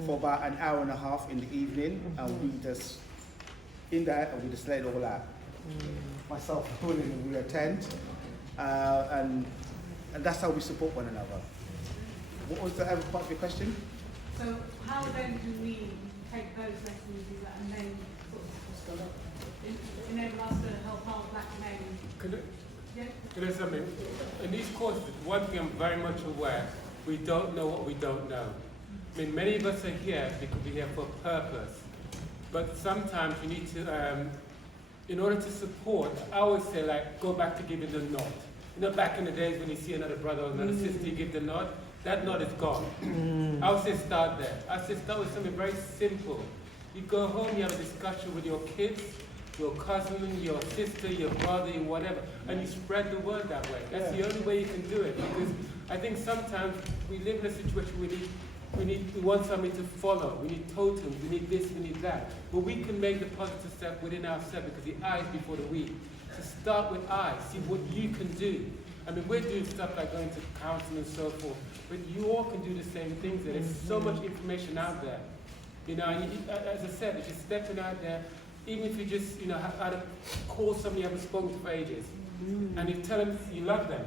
for about an hour and a half in the evening, and we just, in there, and we just lay it all out. Myself and Willen, we attend, and that's how we support one another. What was the other part of your question? So how then do we take those lessons and then sort of enable us to help our black men? Can I say something? In these courses, one thing I'm very much aware, we don't know what we don't know. I mean, many of us are here because we're here for a purpose. But sometimes you need to, in order to support, I always say, like, go back to giving the nod. You know, back in the days when you see another brother or another sister, you give the nod. That nod is gone. I would say start there. I would say start with something very simple. You go home, you have a discussion with your kids, your cousin, your sister, your brother, whatever, and you spread the word that way. That's the only way you can do it, because I think sometimes we live in a situation where we want somebody to follow. We need totems, we need this, we need that. But we can make the positive step within ourselves, because the I is before the we. So start with I, see what you can do. I mean, we're doing stuff like going to counseling and so forth, but you all can do the same things. There's so much information out there. You know, and as I said, if you're stepping out there, even if you just, you know, how to call somebody you haven't spoken to for ages, and you tell them you love them,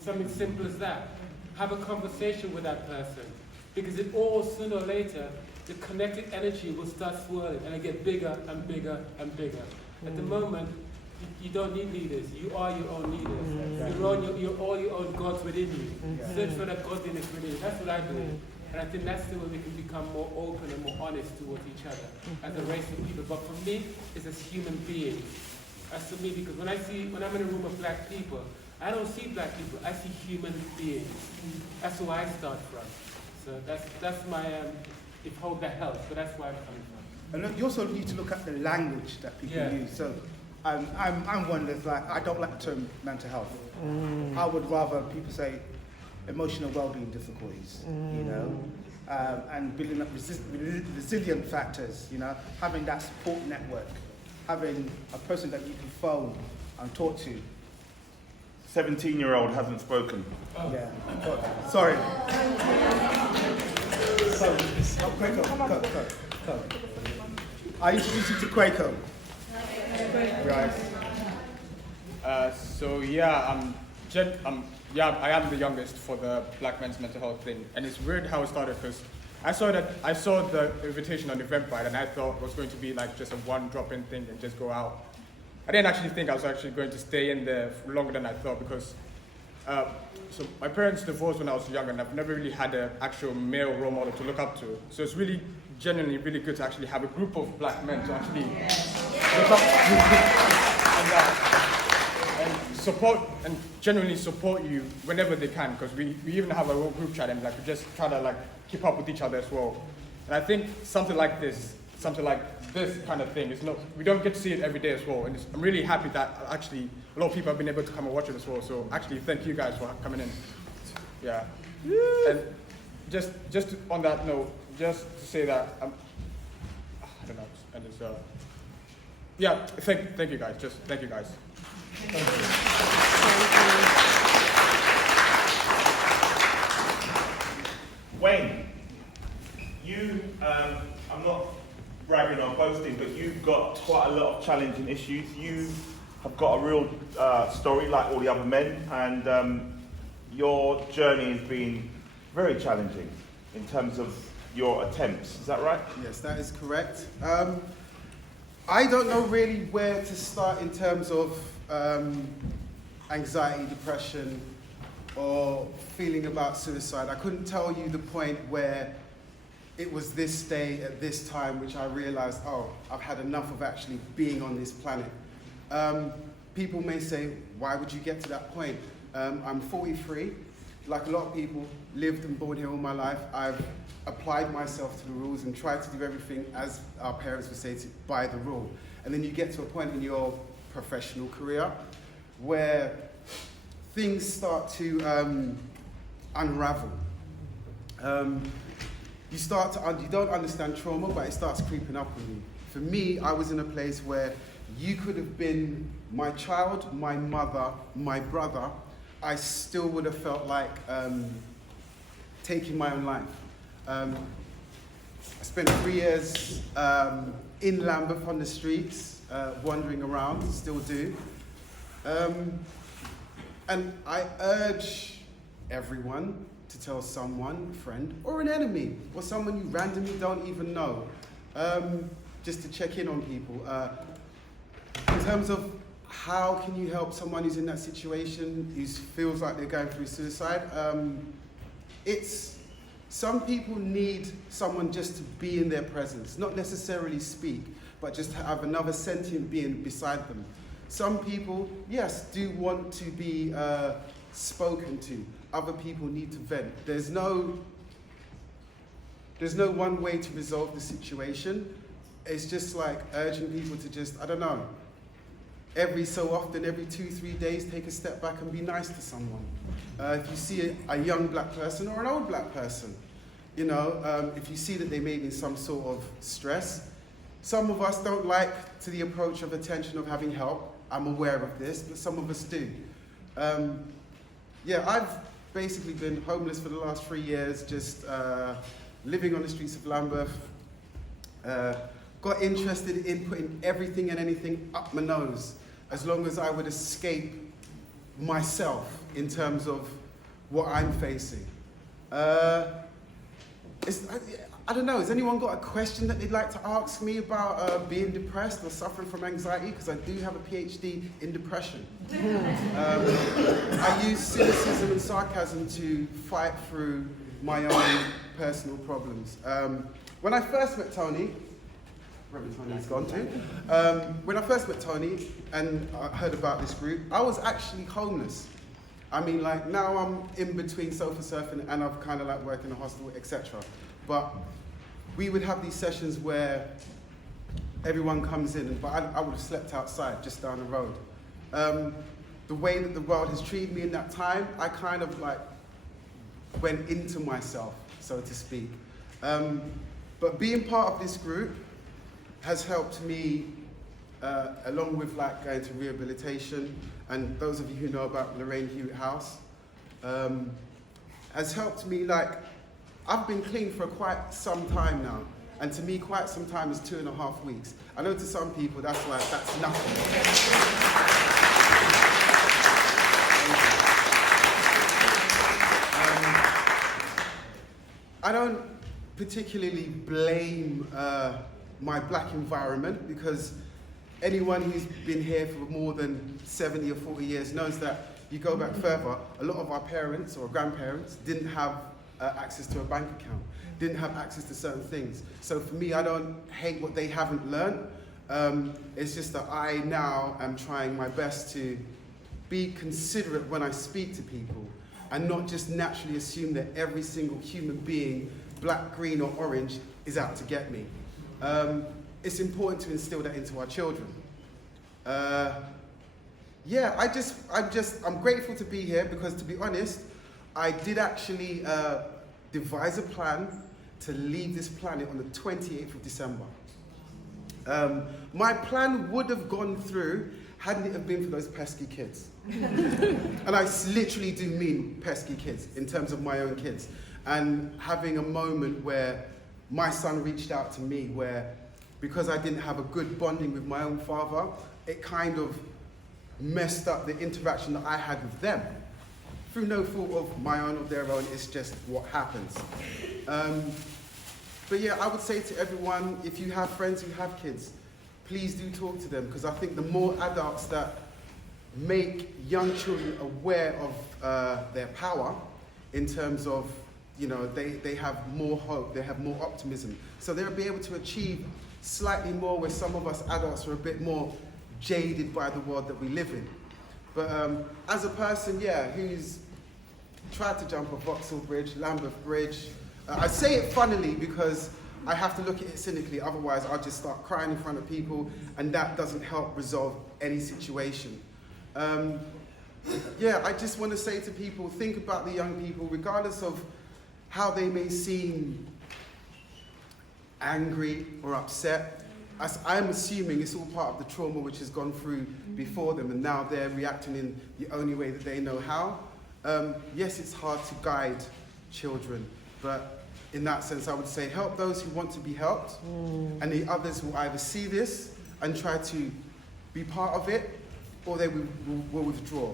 something simple as that. Have a conversation with that person, because it all, sooner or later, the connected energy will start swirling, and it get bigger and bigger and bigger. At the moment, you don't need leaders. You are your own leaders. You're all your own gods within you. Search for that godliness within you. That's what I believe. And I think that's the way we can become more open and more honest towards each other as a race of people. But for me, it's as human beings. As for me, because when I'm in a room of black people, I don't see black people, I see human beings. That's who I start from. So that's my, hope that helps, but that's where I'm coming from. And look, you also need to look at the language that people use. So I'm one that's like, I don't like the term mental health. I would rather people say emotional well-being difficulties, you know, and building up resilient factors, you know, having that support network, having a person that you can phone and talk to. 17-year-old hasn't spoken. Oh. Yeah. Sorry. Quaco. I introduce you to Quaco. Right. I am the youngest for the Black Men's Mental Health thing, and it's weird how it started because I saw the invitation on Eventbrite, and I thought it was going to be like just a one drop-in thing and just go out. I didn't actually think I was actually going to stay in there for longer than I thought because so my parents divorced when I was young, and I've never really had an actual male role model to look up to. So it's really genuinely really good to actually have a group of black men to actually look up to and support and genuinely support you whenever they can, because we even have a whole group chat and like we just try to like keep up with each other as well. And I think something like this kind of thing is we don't get to see it every day as well. And I'm really happy that actually a lot of people have been able to come and watch it as well. So actually, thank you guys for coming in. Yeah. And just on that note, just to say that I don't know, and it's thank you guys. Just thank you guys. Wayne, you, I'm not bragging or boasting, but you've got quite a lot of challenging issues. You have got a real story like all the other men, and your journey has been very challenging in terms of your attempts. Is that right? Yes, that is correct. I don't know really where to start in terms of anxiety, depression, or feeling about suicide. I couldn't tell you the point where it was this day at this time which I realized, oh, I've had enough of actually being on this planet. People may say, why would you get to that point? I'm 43. Like a lot of people, lived and born here all my life. I've applied myself to the rules and tried to do everything, as our parents would say, by the rule. And then you get to a point in your professional career where things start to unravel. You don't understand trauma, but it starts creeping up on you. For me, I was in a place where you could have been my child, my mother, my brother. I still would have felt like taking my own life. I spent 3 years in Lambeth on the streets, wandering around, still do. And I urge everyone to tell someone, friend, or an enemy, or someone you randomly don't even know, just to check in on people. In terms of how can you help someone who's in that situation, who feels like they're going through suicide, some people need someone just to be in their presence, not necessarily speak, but just have another sentient being beside them. Some people, yes, do want to be spoken to. Other people need to vent. There's no one way to resolve the situation. It's just like urging people to just, I don't know, every so often, every 2-3 days, take a step back and be nice to someone. If you see a young black person or an old black person, you know, if you see that they may be in some sort of stress, some of us don't like to the approach of attention of having help. I'm aware of this, but some of us do. yeah, I've basically been homeless for the last 3 years, just living on the streets of Lambeth. Got interested in putting everything and anything up my nose, as long as I would escape myself in terms of what I'm facing. I don't know, has anyone got a question that they'd like to ask me about being depressed or suffering from anxiety? Because I do have a PhD in depression. I use cynicism and sarcasm to fight through my own personal problems. When I first met Tony, wherever Tony's gone to, when I first met Tony and I heard about this group, I was actually homeless. I mean, like, now I'm in between sofa surfing and I've kind of like work in a hostel, etc. But we would have these sessions where everyone comes in, but I would have slept outside just down the road. The way that the world has treated me in that time, I kind of like went into myself, so to speak. But being part of this group has helped me, along with like going to rehabilitation, and those of you who know about Lorraine Hewitt House, has helped me, like, I've been clean for quite some time now, and to me quite some time is 2.5 weeks. I know to some people that's nothing. I don't particularly blame my black environment, because anyone who's been here for more than 70 or 40 years knows that you go back further, a lot of our parents or grandparents didn't have access to a bank account, didn't have access to certain things. So for me, I don't hate what they haven't learned. It's just that I now am trying my best to be considerate when I speak to people, and not just naturally assume that every single human being, black, green or orange, is out to get me. It's important to instill that into our children. Yeah, I'm grateful to be here, because to be honest, I did actually devise a plan to leave this planet on the 28th of December. My plan would have gone through hadn't it have been for those pesky kids. And I literally do mean pesky kids in terms of my own kids. And having a moment where my son reached out to me, where because I didn't have a good bonding with my own father, it kind of messed up the interaction that I had with them. Through no fault of my own or their own, it's just what happens. But yeah, I would say to everyone, if you have friends who have kids, please do talk to them, because I think the more adults that make young children aware of their power, in terms of, you know, they have more hope, they have more optimism. So they'll be able to achieve slightly more, where some of us adults are a bit more jaded by the world that we live in. But as a person, yeah, who's tried to jump a Vauxhall Bridge, Lambeth Bridge, I say it funnily because I have to look at it cynically, otherwise I'll just start crying in front of people, and that doesn't help resolve any situation. Yeah, I just want to say to people, think about the young people, regardless of how they may seem angry or upset. As I'm assuming it's all part of the trauma which has gone through before them, and now they're reacting in the only way that they know how. Yes, it's hard to guide children, but in that sense, I would say help those who want to be helped, and the others will either see this and try to be part of it, or they will withdraw.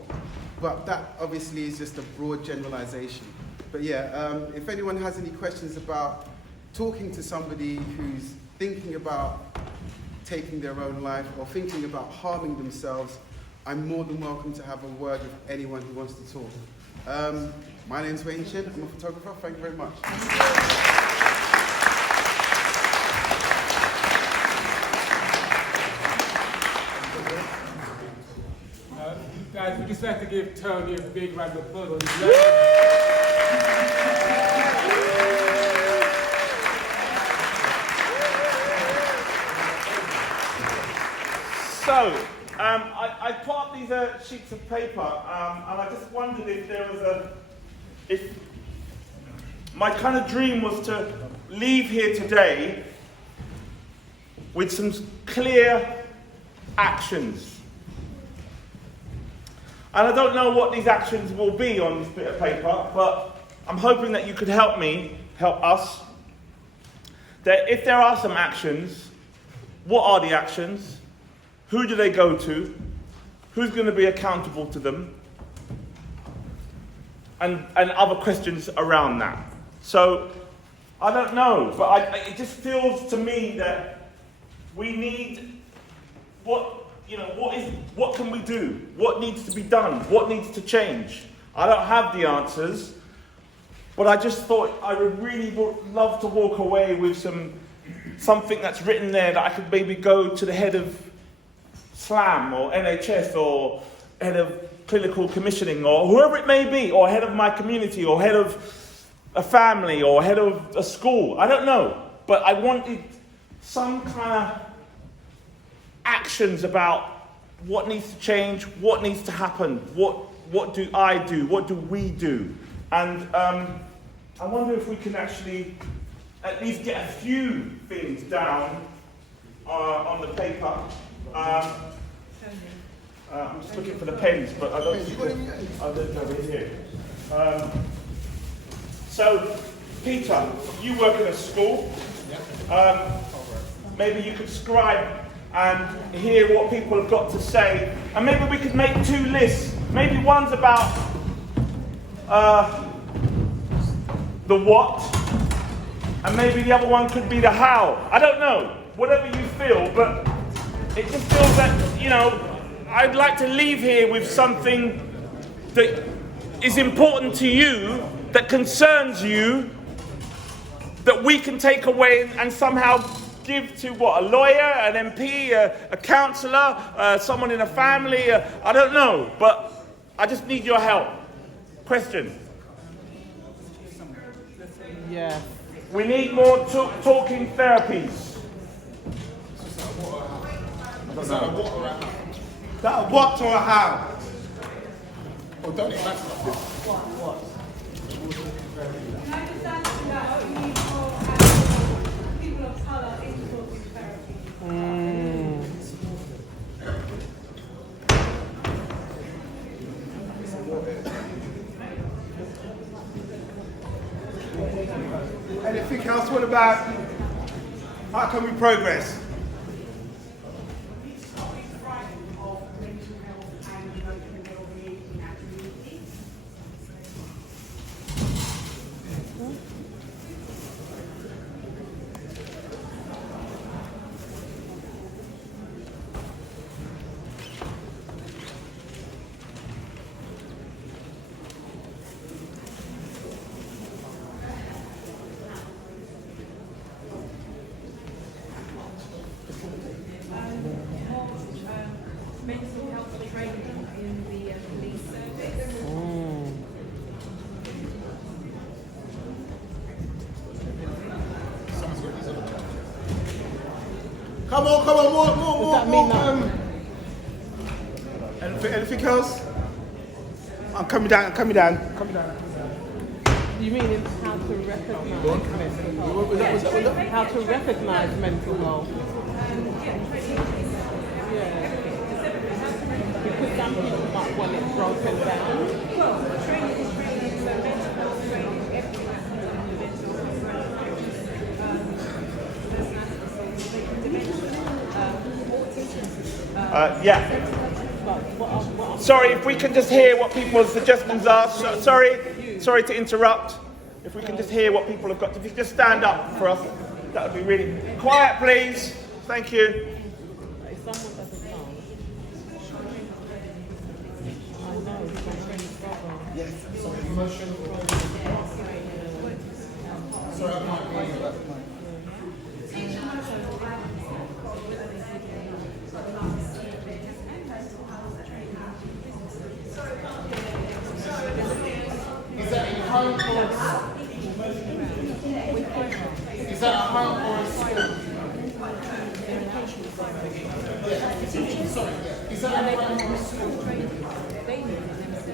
But that obviously is just a broad generalization. But yeah, if anyone has any questions about talking to somebody who's thinking about taking their own life or thinking about harming themselves, I'm more than welcome to have a word with anyone who wants to talk. My name's Wayne Chin, I'm a photographer, thank you very much. Guys, we'd just like to give Tony a big round of applause on his left. So, I put up these sheets of paper, and I just wondered if there was if my kind of dream was to leave here today with some clear actions. And I don't know what these actions will be on this bit of paper, but I'm hoping that you could help us, that if there are some actions, what are the actions? Who do they go to? Who's going to be accountable to them? And other questions around that. So, I don't know, but it just feels to me that we need, what can we do? What needs to be done? What needs to change? I don't have the answers, but I just thought I would really love to walk away with something that's written there that I could maybe go to the head of SLAM or NHS or head of clinical commissioning or whoever it may be, or head of my community or head of a family or head of a school. I don't know, but I wanted some kind of actions about what needs to change, what needs to happen, what do I do, what do we do? And I wonder if we can actually at least get a few things down on the paper. I'm just looking for the pens, but I don't see them. Oh, they're here. So, Peter, you work in a school. Maybe you could scribe and hear what people have got to say. And maybe we could make 2 lists. Maybe one's about the what, and maybe the other one could be the how. I don't know. Whatever you feel, but it just feels that, I'd like to leave here with something that is important to you, that concerns you, that we can take away and somehow give to a lawyer, an MP, a counsellor, someone in a family, I don't know, but I just need your help. Question? Yeah. We need more talking therapies. Is that a what or a how? Oh, don't it matter? What? Can I just ask you that you need more people of colour in talking therapy? Anything else? What about how can we progress? Mental health training in the police service. Come on, more. Anything else? I'm coming down. You mean how to recognize mental health? How to recognize mental health? Yeah. Because some people might want it broken down. Well, training is training, so mental health training, everything has to do with mental health, Yeah. Sorry, if we can just hear what people's suggestions are. Sorry to interrupt. If we can just hear what people have got to, if you just stand up for us, that would be really quiet, please. Thank you. If someone doesn't know, I know it's my friend's brother. Yes, sorry, emotion. Sorry, I'm not going to Is that in home or is that at home or a school? Sorry, is that at home or a school?